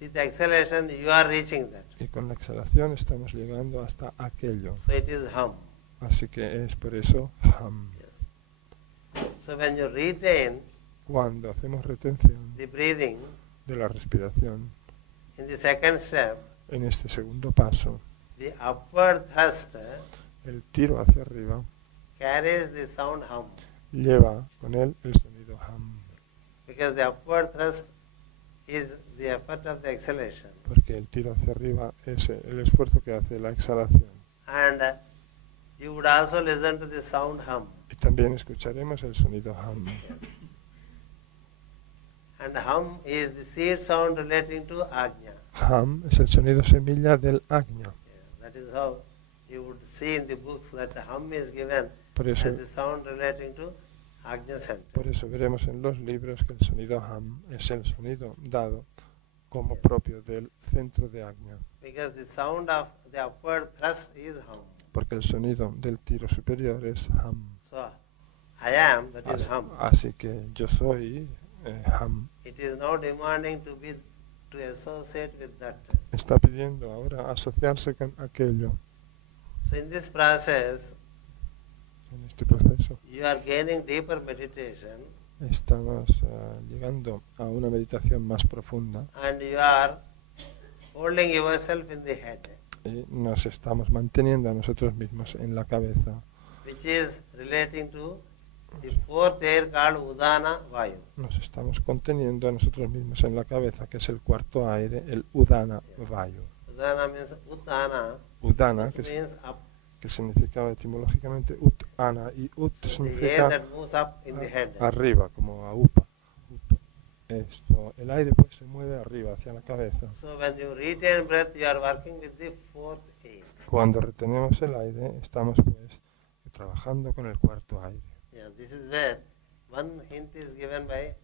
with the exhalation, you are reaching that. Y con la exhalación estamos llegando hasta aquello. So it is hum. Así que es por eso hum. Yes. So when you retain Cuando hacemos retención the breathing de la respiración, in the second step, en este segundo paso, the upward thrust el tiro hacia arriba carries the sound hum. lleva con él el sonido hum. Because the upward thrust is the effort of the exhalation. Porque el tiro hacia arriba es el esfuerzo que hace la exhalación. And You would also listen to the sound hum. Y también escucharemos el sonido hum. And hum is the seed sound relating to Ajna. Hum es el sonido semilla del Ajna. That is how you would see in the books that hum is given Por eso, as the sound relating to Ajna center. por eso veremos en los libros que el sonido hum es el sonido dado como propio del centro de Ajna. Because the sound of the upward thrust is hum. Porque el sonido del tiro superior es hum. So, I am, that is hum. Así que yo soy hum. It is now demanding to associate with that. Está pidiendo ahora asociarse con aquello. So in this process, En este proceso you are gaining deeper meditation estamos llegando a una meditación más profunda and you are holding yourself in the head, y nos estamos manteniendo a nosotros mismos en la cabeza, which is relating to the fourth air called Udana Vayu. nos estamos conteniendo a nosotros mismos en la cabeza, que es el cuarto aire, el Udana Vayu. Udana means Utana, Udana, which means up, que significa etimológicamente Ut-ana, y Ut the air significa that moves up in the head. arriba, como a upa. Esto, el aire pues se mueve arriba, hacia la cabeza. So when you retain breath, you are working with the fourth air. Cuando retenemos el aire, estamos pues trabajando con el cuarto aire. Yeah, this is where one hint is given by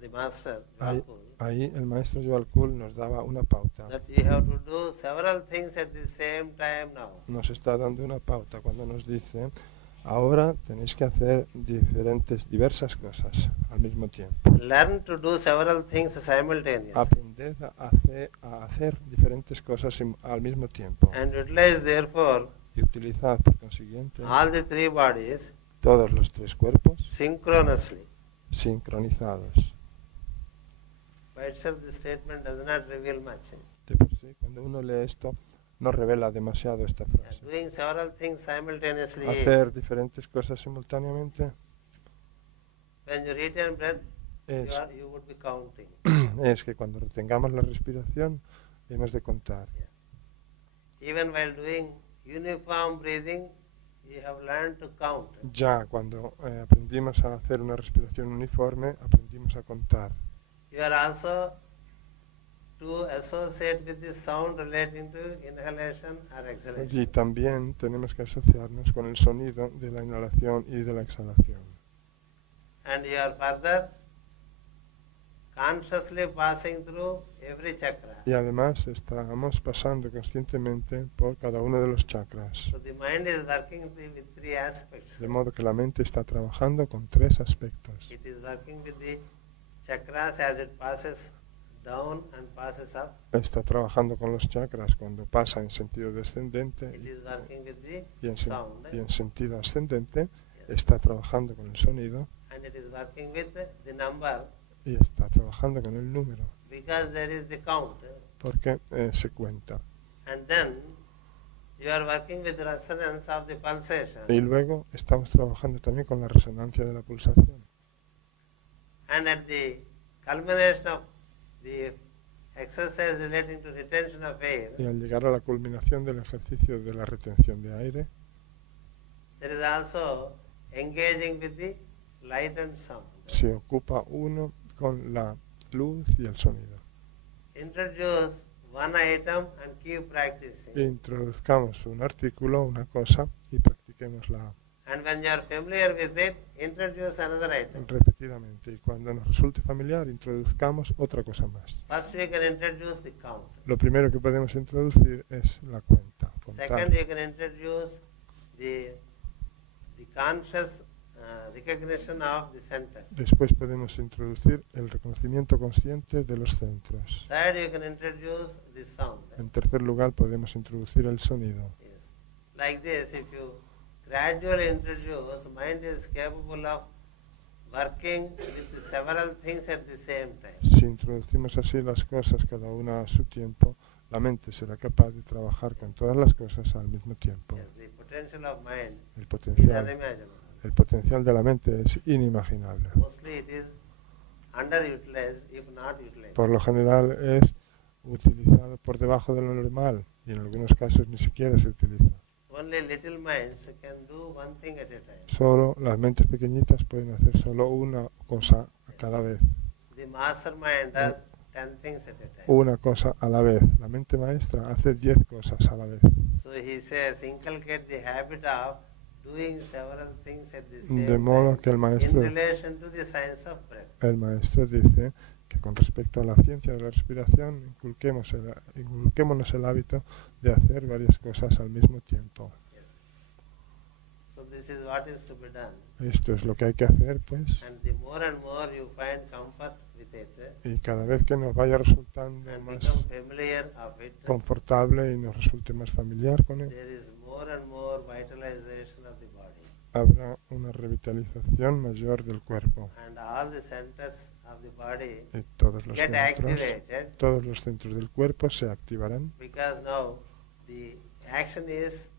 the master, Ahí, Valkul, ahí el maestro Yoalkul nos daba una pauta. that you have to do several things at the same time now. Nos está dando una pauta cuando nos dice, ahora tenéis que hacer diversas cosas al mismo tiempo. Learn to do several things simultaneously Aprended a hacer diferentes cosas al mismo tiempo. and utilize therefore Y utilizad, por consiguiente, all the three bodies todos los tres cuerpos synchronously. sincronizados. By itself, the statement does not reveal much. De por sí, cuando uno lee esto, no revela demasiado esta frase. Doing several things simultaneously Hacer diferentes cosas simultáneamente when you retain breath, es, you would be counting. es que cuando retengamos la respiración, hemos de contar. Even while doing uniform breathing, you have learned to count. Ya cuando aprendimos a hacer una respiración uniforme, aprendimos a contar. You are also to associate with the sound relating to inhalation or exhalation. Y también tenemos que asociarnos con el sonido de la inhalación y de la exhalación. And you are further consciously passing through every chakra. Y además estamos pasando conscientemente por cada uno de los chakras. So the mind is working with three aspects. De modo que la mente está trabajando con tres aspectos. It is working with the chakras as it passes down and passes up. Está trabajando con los chakras cuando pasa en sentido descendente It is working with the y en sound. y en sentido ascendente. Está trabajando con el sonido And it is working with the number y está trabajando con el número, because there is the count. porque se cuenta. And then you are working with the resonance of the pulsation. Y luego estamos trabajando también con la resonancia de la pulsación. And at the culmination of the exercise relating to retention of air, Y al llegar a la culminación del ejercicio de la retención de aire, there is also engaging with the light and sound. se ocupa uno con la luz y el sonido. Introduce one item and keep practicing. Introduzcamos un artículo, una cosa, y practiquémosla And when you are familiar with it, introduce another item. repetidamente. Y cuando nos resulte familiar, introduzcamos otra cosa más. First we can introduce the count. Lo primero que podemos introducir es la cuenta. Contar. Second, you can introduce the conscious recognition of the centers. Después podemos introducir el reconocimiento consciente de los centros. Third, you can introduce the sound. En tercer lugar, podemos introducir el sonido. Yes. Like this, if you gradually introduce, mind is capable of working with several things at the same time. Si introducimos así las cosas, cada una a su tiempo, la mente será capaz de trabajar con todas las cosas al mismo tiempo. Yes, the potential of mind El is potencial, unimaginable. el potencial de la mente es inimaginable. Mostly it is underutilized, if not utilized. Por lo general es utilizado por debajo de lo normal y en algunos casos ni siquiera se utiliza. only little minds can do one thing at a time. Solo las mentes pequeñitas pueden hacer solo una cosa a cada vez. The mastermind does 10 things at a time. Una cosa a la vez. La mente maestra hace 10 cosas a la vez. So he says, inculcate the habit of doing several things at the same De modo time que el in maestro, relation to the science of breath. el maestro dice que con respecto a la ciencia de la respiración, inculquémonos el hábito de hacer varias cosas al mismo tiempo. So this is what is to be done. Esto es lo que hay que hacer, pues, And the more and more you find comfort with it y cada vez que nos vaya resultando and más become familiar of it, confortable y nos resulte más familiar con él, there is more and more vitalization of the body. habrá una revitalización mayor del cuerpo. And all the centers of the body Y get activated todos los centros del cuerpo se activarán, because now the action is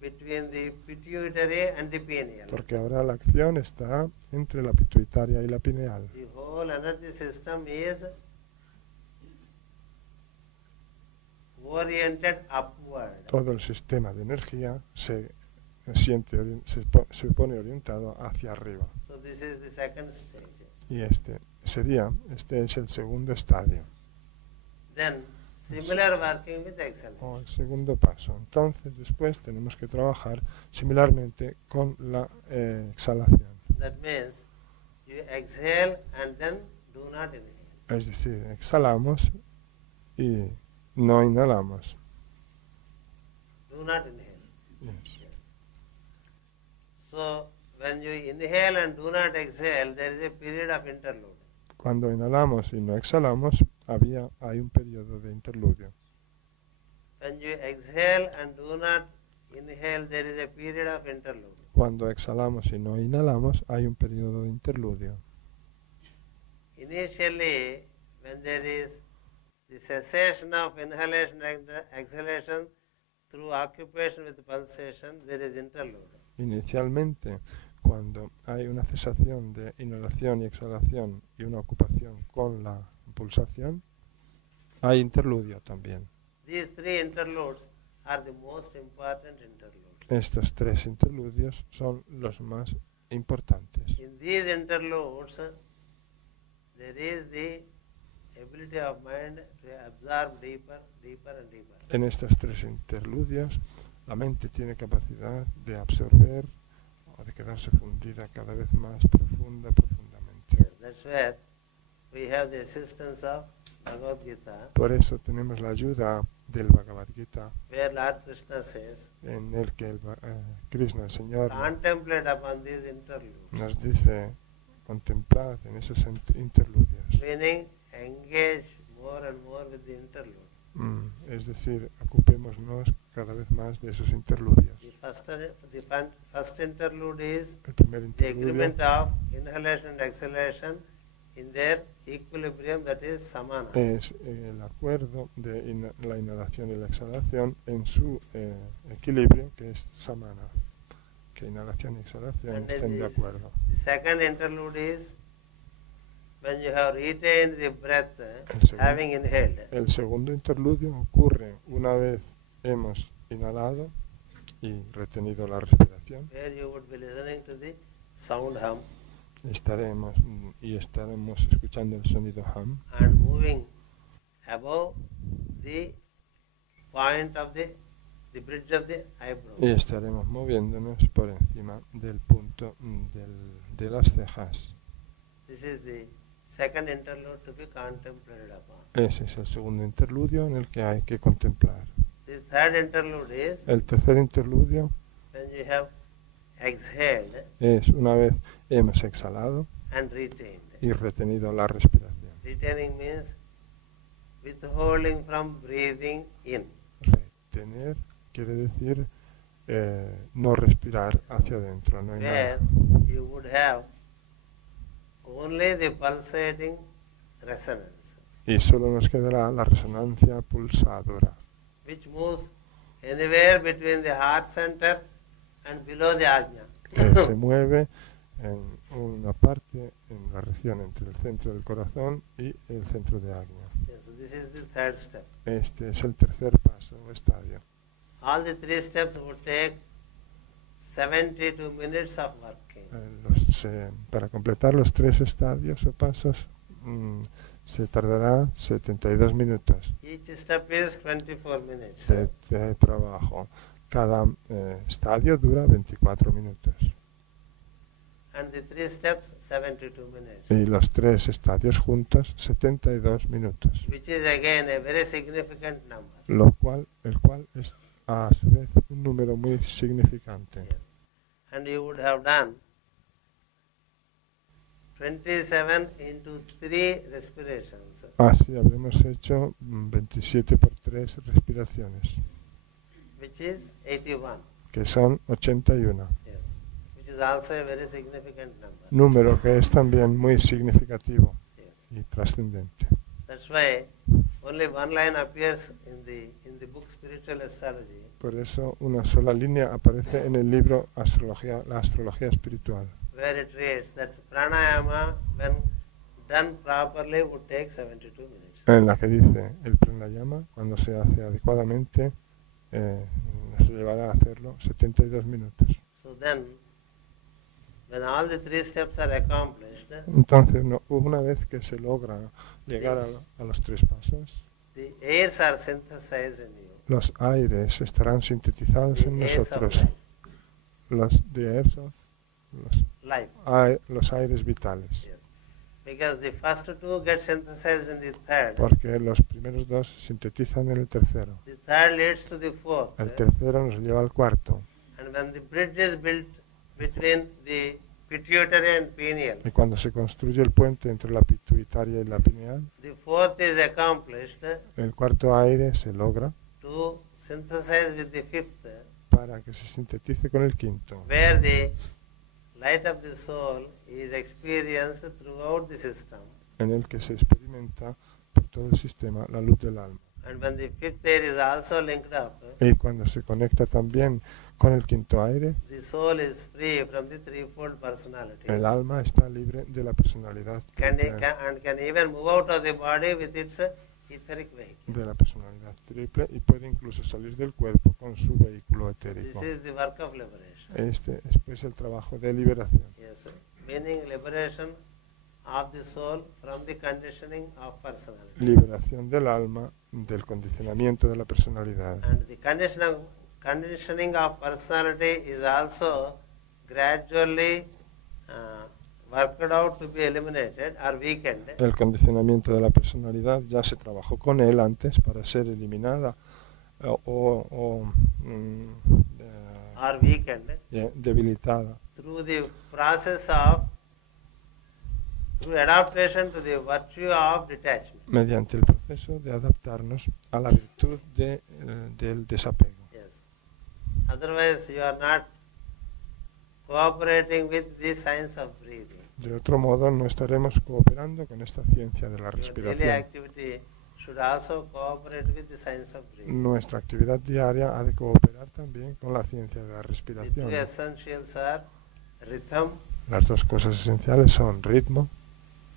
between the pituitary and the pineal. porque ahora la acción está entre la pituitaria y la pineal. The whole energy system is oriented upward. Todo el sistema de energía se pone orientado hacia arriba. So this is the second stage. Y este es el segundo estadio, Then similar working with excellence. o el segundo paso. Entonces después tenemos que trabajar similarmente con la exhalación. That means you exhale and then do not inhale. Es decir, exhalamos y no inhalamos. Do not inhale. Yes. So when you inhale and do not exhale, there is a period of interlude. Cuando inhalamos y no exhalamos, hay un periodo de interludio. When you exhale and do not inhale, there is a period of interlude. Cuando exhalamos y no inhalamos, hay un periodo de interludio. Initially, when there is the cessation of inhalation and exhalation through occupation with pulsation, there is interlude. Inicialmente, cuando hay una cesación de inhalación y exhalación y una ocupación con la pulsación, hay interludio también. These three interludes are the most important interludes. Estos 3 interludios son los más importantes. In these interludes, there is the ability of mind to absorb deeper, deeper and deeper. En estos 3 interludios, la mente tiene capacidad de absorber o de quedarse fundida cada vez más profundamente. Yes, that's where we have the assistance of Bhagavad Gita, Por eso tenemos la ayuda del Bhagavad Gita, where Lord Krishna says, en el que Krishna, el Señor, contemplate upon these interludes, nos dice, contemplad en esos interludios. meaning engage more and more with the interlude. Es decir, ocupémonos cada vez más de esos interludios. The first interlude is El primer the interludio agreement of inhalation and exhalation in their equilibrium, that is samana. es el acuerdo de la inhalación y la exhalación en su equilibrio, que es samana, que inhalación y exhalación And estén de acuerdo. the second interlude is when you have retained the breath, segundo. having inhaled. El segundo interludio ocurre una vez hemos inhalado y retenido la respiración. Where you would be listening to the sound hum Estaremos escuchando el sonido hum and moving above the point of the bridge of the eyebrow. y estaremos moviéndonos por encima del punto de las cejas. This is the second interlude to be contemplated upon. Ese es el segundo interludio en el que hay que contemplar. The third interlude is El tercer interludio when you have exhaled es una vez hemos exhalado and retained. y retenido la respiración. Retaining means withholding from breathing in. Retener quiere decir no respirar hacia adentro, no Where inhalar. you would have only the pulsating resonance, Y solo nos quedará la resonancia pulsadora, which moves anywhere between the heart center and below the ajna. que se mueve en una parte, en la región entre el centro del corazón y el centro de Ajna. Yes, so this is the third step. Este es el tercer paso o estadio. all the 3 steps would take 72 minutes of working. Para completar los 3 estadios o pasos se tardará 72 minutos Each step is 24 minutes. de trabajo. Cada estadio dura 24 minutos. And the 3 steps, 72 minutes. Y los 3 estadios juntos, 72 minutos. Which is again a very significant number. El cual es a su vez un número muy significante. Yes. And you would have done 27 into 3 respirations. Así habremos hecho 27 por 3 respiraciones, Which is 81. que son 81. Yes. Which is also a very significant number. Número que es también muy significativo Yes. y trascendente. That's why only one line appears in the book Spiritual Astrology. Por eso una sola línea aparece en el libro la astrología espiritual, Where it reads that pranayama, when done properly, would take 72 minutes. en la que dice el pranayama, cuando se hace adecuadamente, nos llevará a hacerlo 72 minutos. So then, when all the 3 steps are accomplished, Entonces, una vez que se logra llegar a los 3 pasos, the airs are synthesized in you. los aires estarán sintetizados en The airs of nosotros, life. los aires vitales, Yes. Because the first 2 get synthesized in the third. porque los primeros 2 se sintetizan en el tercero. The third leads to the fourth. El tercero nos lleva al cuarto. And when the bridge is built between the pituitary and pineal, Y cuando se construye el puente entre la pituitaria y la pineal, the fourth is accomplished el cuarto aire se logra to synthesize with the fifth, para que se sintetice con el quinto, where the light of the soul is experienced throughout the system. en el que se experimenta por todo el sistema la luz del alma. And when the fifth air is also linked up, Y cuando se conecta también con el quinto aire, the soul is free from the threefold personality. el alma está libre de la personalidad triple, And can even move out of the body with its etheric vehicle. de la personalidad triple, y puede incluso salir del cuerpo con su vehículo etérico. This is the work of liberation. Este es pues el trabajo de liberación. Yes, meaning liberation of the soul from the conditioning of personality. Liberación del alma del condicionamiento de la personalidad. And the conditioning of personality is also gradually worked out to be eliminated or weakened. El condicionamiento de la personalidad ya se trabajó con él antes para ser eliminada Or weakened debilitada through the process of through adaptation to the virtue of detachment. mediante el proceso de adaptarnos a la virtud del desapego. Yes. Otherwise, you are not cooperating with the science of breathing. De otro modo, no estaremos cooperando con esta ciencia de la Your daily respiración. activity should also cooperate with the science of breathing. Nuestra actividad diaria ha de cooperar también con la ciencia de la The respiración. two essentials are rhythm Las dos cosas esenciales son ritmo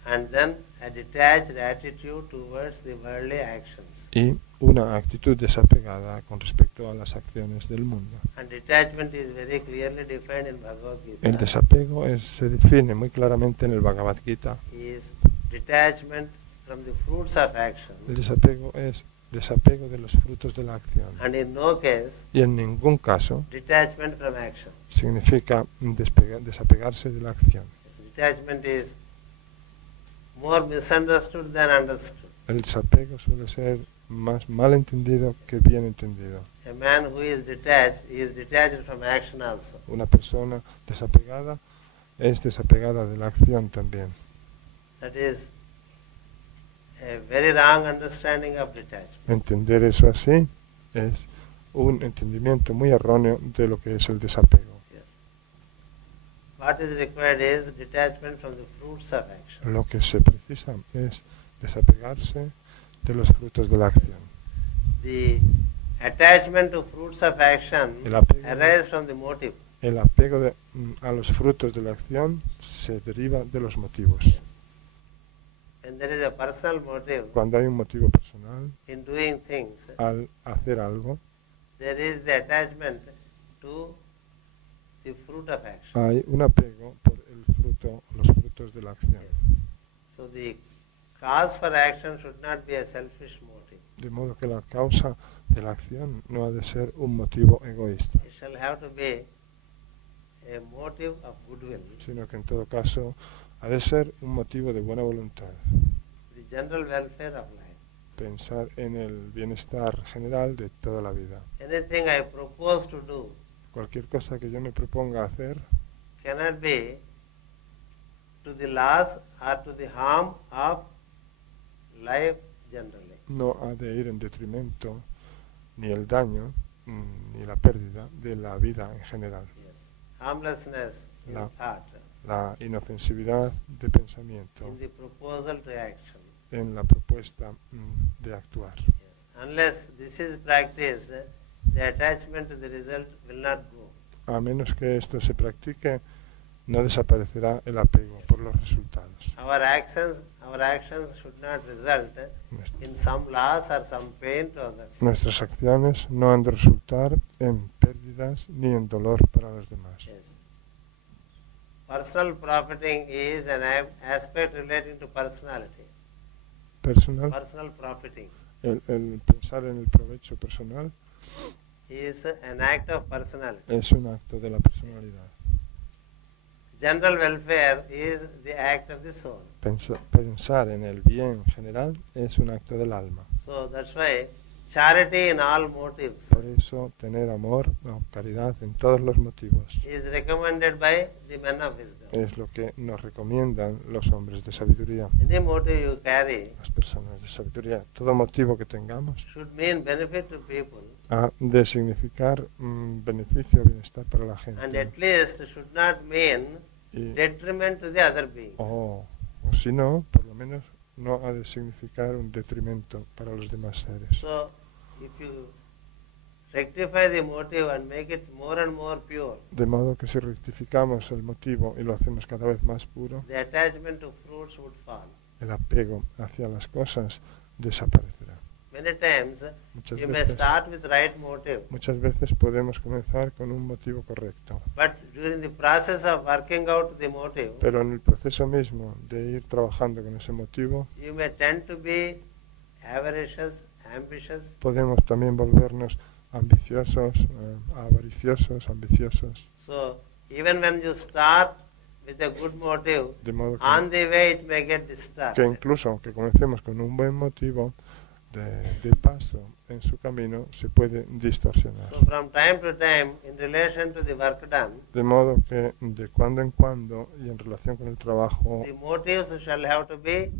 and then a detached attitude towards the worldly actions. y una actitud desapegada con respecto a las acciones del mundo. And detachment is very clearly defined in Bhagavad Gita. El desapego se define muy claramente en el Bhagavad Gita. Is detachment from the fruits of action. El desapego es desapego de los frutos de la acción. And in no case, Y en ningún caso detachment from action. significa desapegarse de la acción. Yes, detachment is more misunderstood than understood. El desapego suele ser más mal entendido que bien entendido. A man who is detached from action also. Una persona desapegada es desapegada de la acción también. That is a very wrong understanding of detachment. Entender eso así es un entendimiento muy erróneo de lo que es el desapego. Yes. What is required is detachment from the fruits of action. Lo que se precisa es desapegarse de los frutos de la acción. The attachment to fruits of action El apego, arises from the motive. el apego a los frutos de la acción se deriva de los motivos. When there is a personal motive Cuando hay un motivo personal in doing things, al hacer algo, there is the attachment to the fruit of action. Hay un apego por el fruto, los frutos de la acción. Yes. So the cause for action should not be a selfish motive. De modo que la causa de la acción no ha de ser un motivo egoísta, It shall have to be a motive of goodwill, sino que en todo caso ha de ser un motivo de buena voluntad. the general welfare of life. Pensar en el bienestar general de toda la vida. Anything I propose to do Cualquier cosa que yo me proponga hacer cannot be to the loss or to the harm of life generally. no ha de ir en detrimento ni el daño ni la pérdida de la vida en general. Yes. Harmlessness in La- thought, La inofensividad de pensamiento in the proposal to action. en la propuesta de actuar. Yes. Unless this is practiced, the attachment to the result will not go. A menos que esto se practique, no desaparecerá el apego por los resultados. Our actions should not result in some loss or some pain to others. Nuestras acciones no han de resultar en pérdidas ni en dolor para los demás. Yes. Personal profiting is an aspect relating to personality. Personal, Personal profiting el pensar en el provecho personal is an act of personality. es un acto de la personalidad. General welfare is the act of the soul. Pensar en el bien general es un acto del alma. So that's why charity in all motives Por eso, tener amor o caridad en todos los motivos is recommended by the men of wisdom. es lo que nos recomiendan los hombres de sabiduría, Any motive you carry las personas de sabiduría. Todo motivo que tengamos should mean benefit to people, ha de significar beneficio o bienestar para la and gente. at least should not mean Y, detriment to the other beings. o si no, por lo menos no ha de significar un detrimento para los demás seres. So if you rectify the motive and make it more and more pure, De modo que si rectificamos el motivo y lo hacemos cada vez más puro, the attachment to fruits would fall. el apego hacia las cosas desaparecerá. Many times Muchas you may veces, start with right motive, muchas veces podemos comenzar con un motivo correcto, but during the process of working out the motive, pero en el proceso mismo de ir trabajando con ese motivo, you may tend to be avaricious, ambitious, podemos también volvernos ambiciosos, avariciosos, ambiciosos, so even when you start with a good motive, de modo on que, the way it may get que disturbed. incluso aunque comencemos con un buen motivo, de paso en su camino se puede distorsionar. So from time to time, in relation to the work done, De modo que de cuando en cuando y en relación con el trabajo the motives shall have to be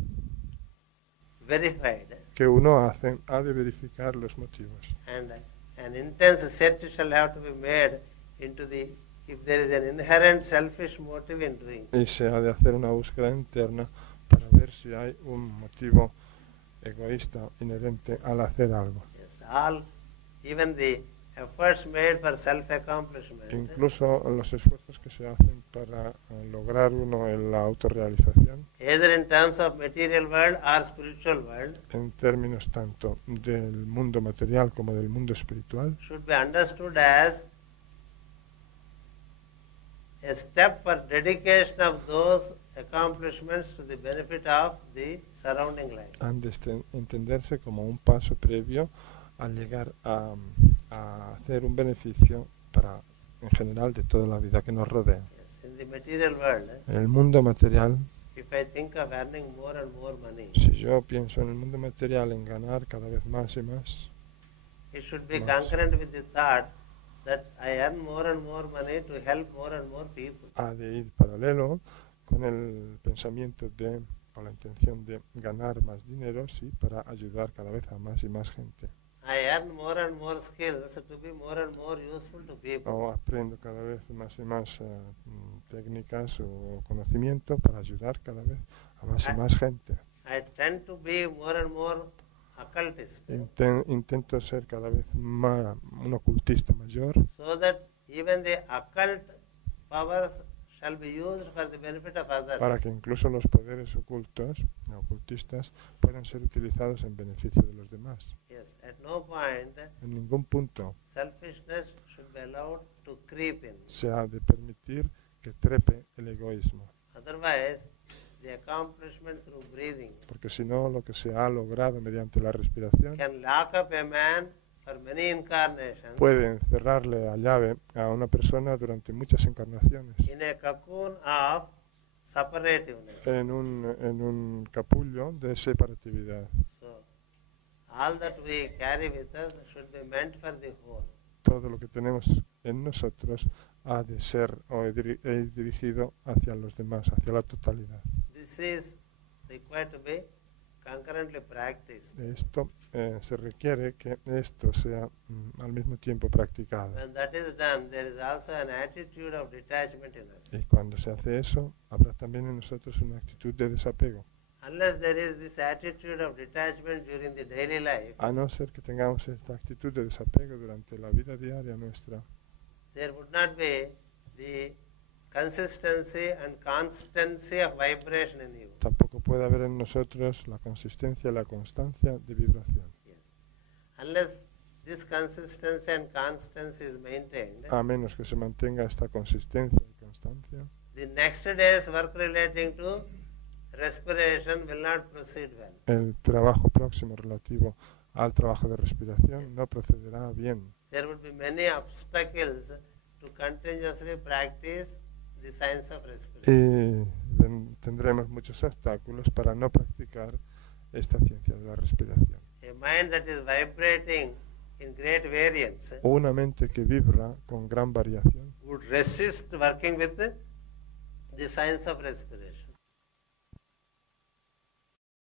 verified, que uno hace, ha de verificar los motivos. and an intense search shall have to be made into the, if there is an inherent selfish motive in doing. Y se ha de hacer una búsqueda interna para ver si hay un motivo egoísta inherente al hacer algo. Yes, even the efforts made for self-accomplishment, Incluso los esfuerzos que se hacen para lograr uno en la autorrealización, either in terms of material world or spiritual world, en términos tanto del mundo material como del mundo espiritual, should be understood as a step for dedication of those accomplishments to the benefit of the surrounding life. han de entenderse como un paso previo al llegar a hacer un beneficio para, en general, de toda la vida que nos rodea. Yes, in the material world, En el mundo material, if I think of earning more and more money, si yo pienso en el mundo material en ganar cada vez más y más, it should be Yes. concurrent with the thought that I earn more and more money to help more and more people. ha de ir paralelo con el pensamiento de, o la intención de ganar más dinero, sí, para ayudar cada vez a más y más gente. I earn more and more skills to be more and more useful to people. O aprendo cada vez más y más técnicas o conocimiento para ayudar cada vez a más y más gente. I tend to be more and more occultist, Intento ser cada vez más un ocultista mayor so that even the occult powers shall be used for the benefit of others. para que incluso los poderes ocultistas, puedan ser utilizados en beneficio de los demás. Yes, at no point En ningún punto selfishness should be allowed to creep in. se ha de permitir que trepe el egoísmo, Otherwise, the accomplishment through breathing porque si no, lo que se ha logrado mediante la respiración can lock up a man for many incarnations puede encerrarle a llave a una persona durante muchas encarnaciones in a cocoon of separativeness. en un capullo de separatividad. So, all that we carry with us should be meant for the whole. Todo lo que tenemos en nosotros ha de ser o ir dirigido hacia los demás, hacia la totalidad. This is required to be concurrently practiced. De esto se requiere que esto sea al mismo tiempo practicado. When that is done, there is also an attitude of detachment in us. Y cuando se hace eso, habrá también en nosotros una actitud de desapego. Unless there is this attitude of detachment during the daily life, A no ser que tengamos esta actitud de desapego durante la vida diaria nuestra, there would not be the consistency and constancy of vibration in you. tampoco puede haber en nosotros la consistencia y la constancia de vibración. Yes. Unless this consistency and constancy is maintained, A menos que se mantenga esta consistencia y constancia, the next day's work relating to respiration will not proceed well. el trabajo próximo relativo al trabajo de respiración no procederá bien. There would be many obstacles to continuously practice the science of respiration. Y tendremos muchos obstáculos para no practicar esta ciencia de la respiración. A mind that is vibrating in great variance Una mente que vibra con gran variación would resist working with the science of respiration.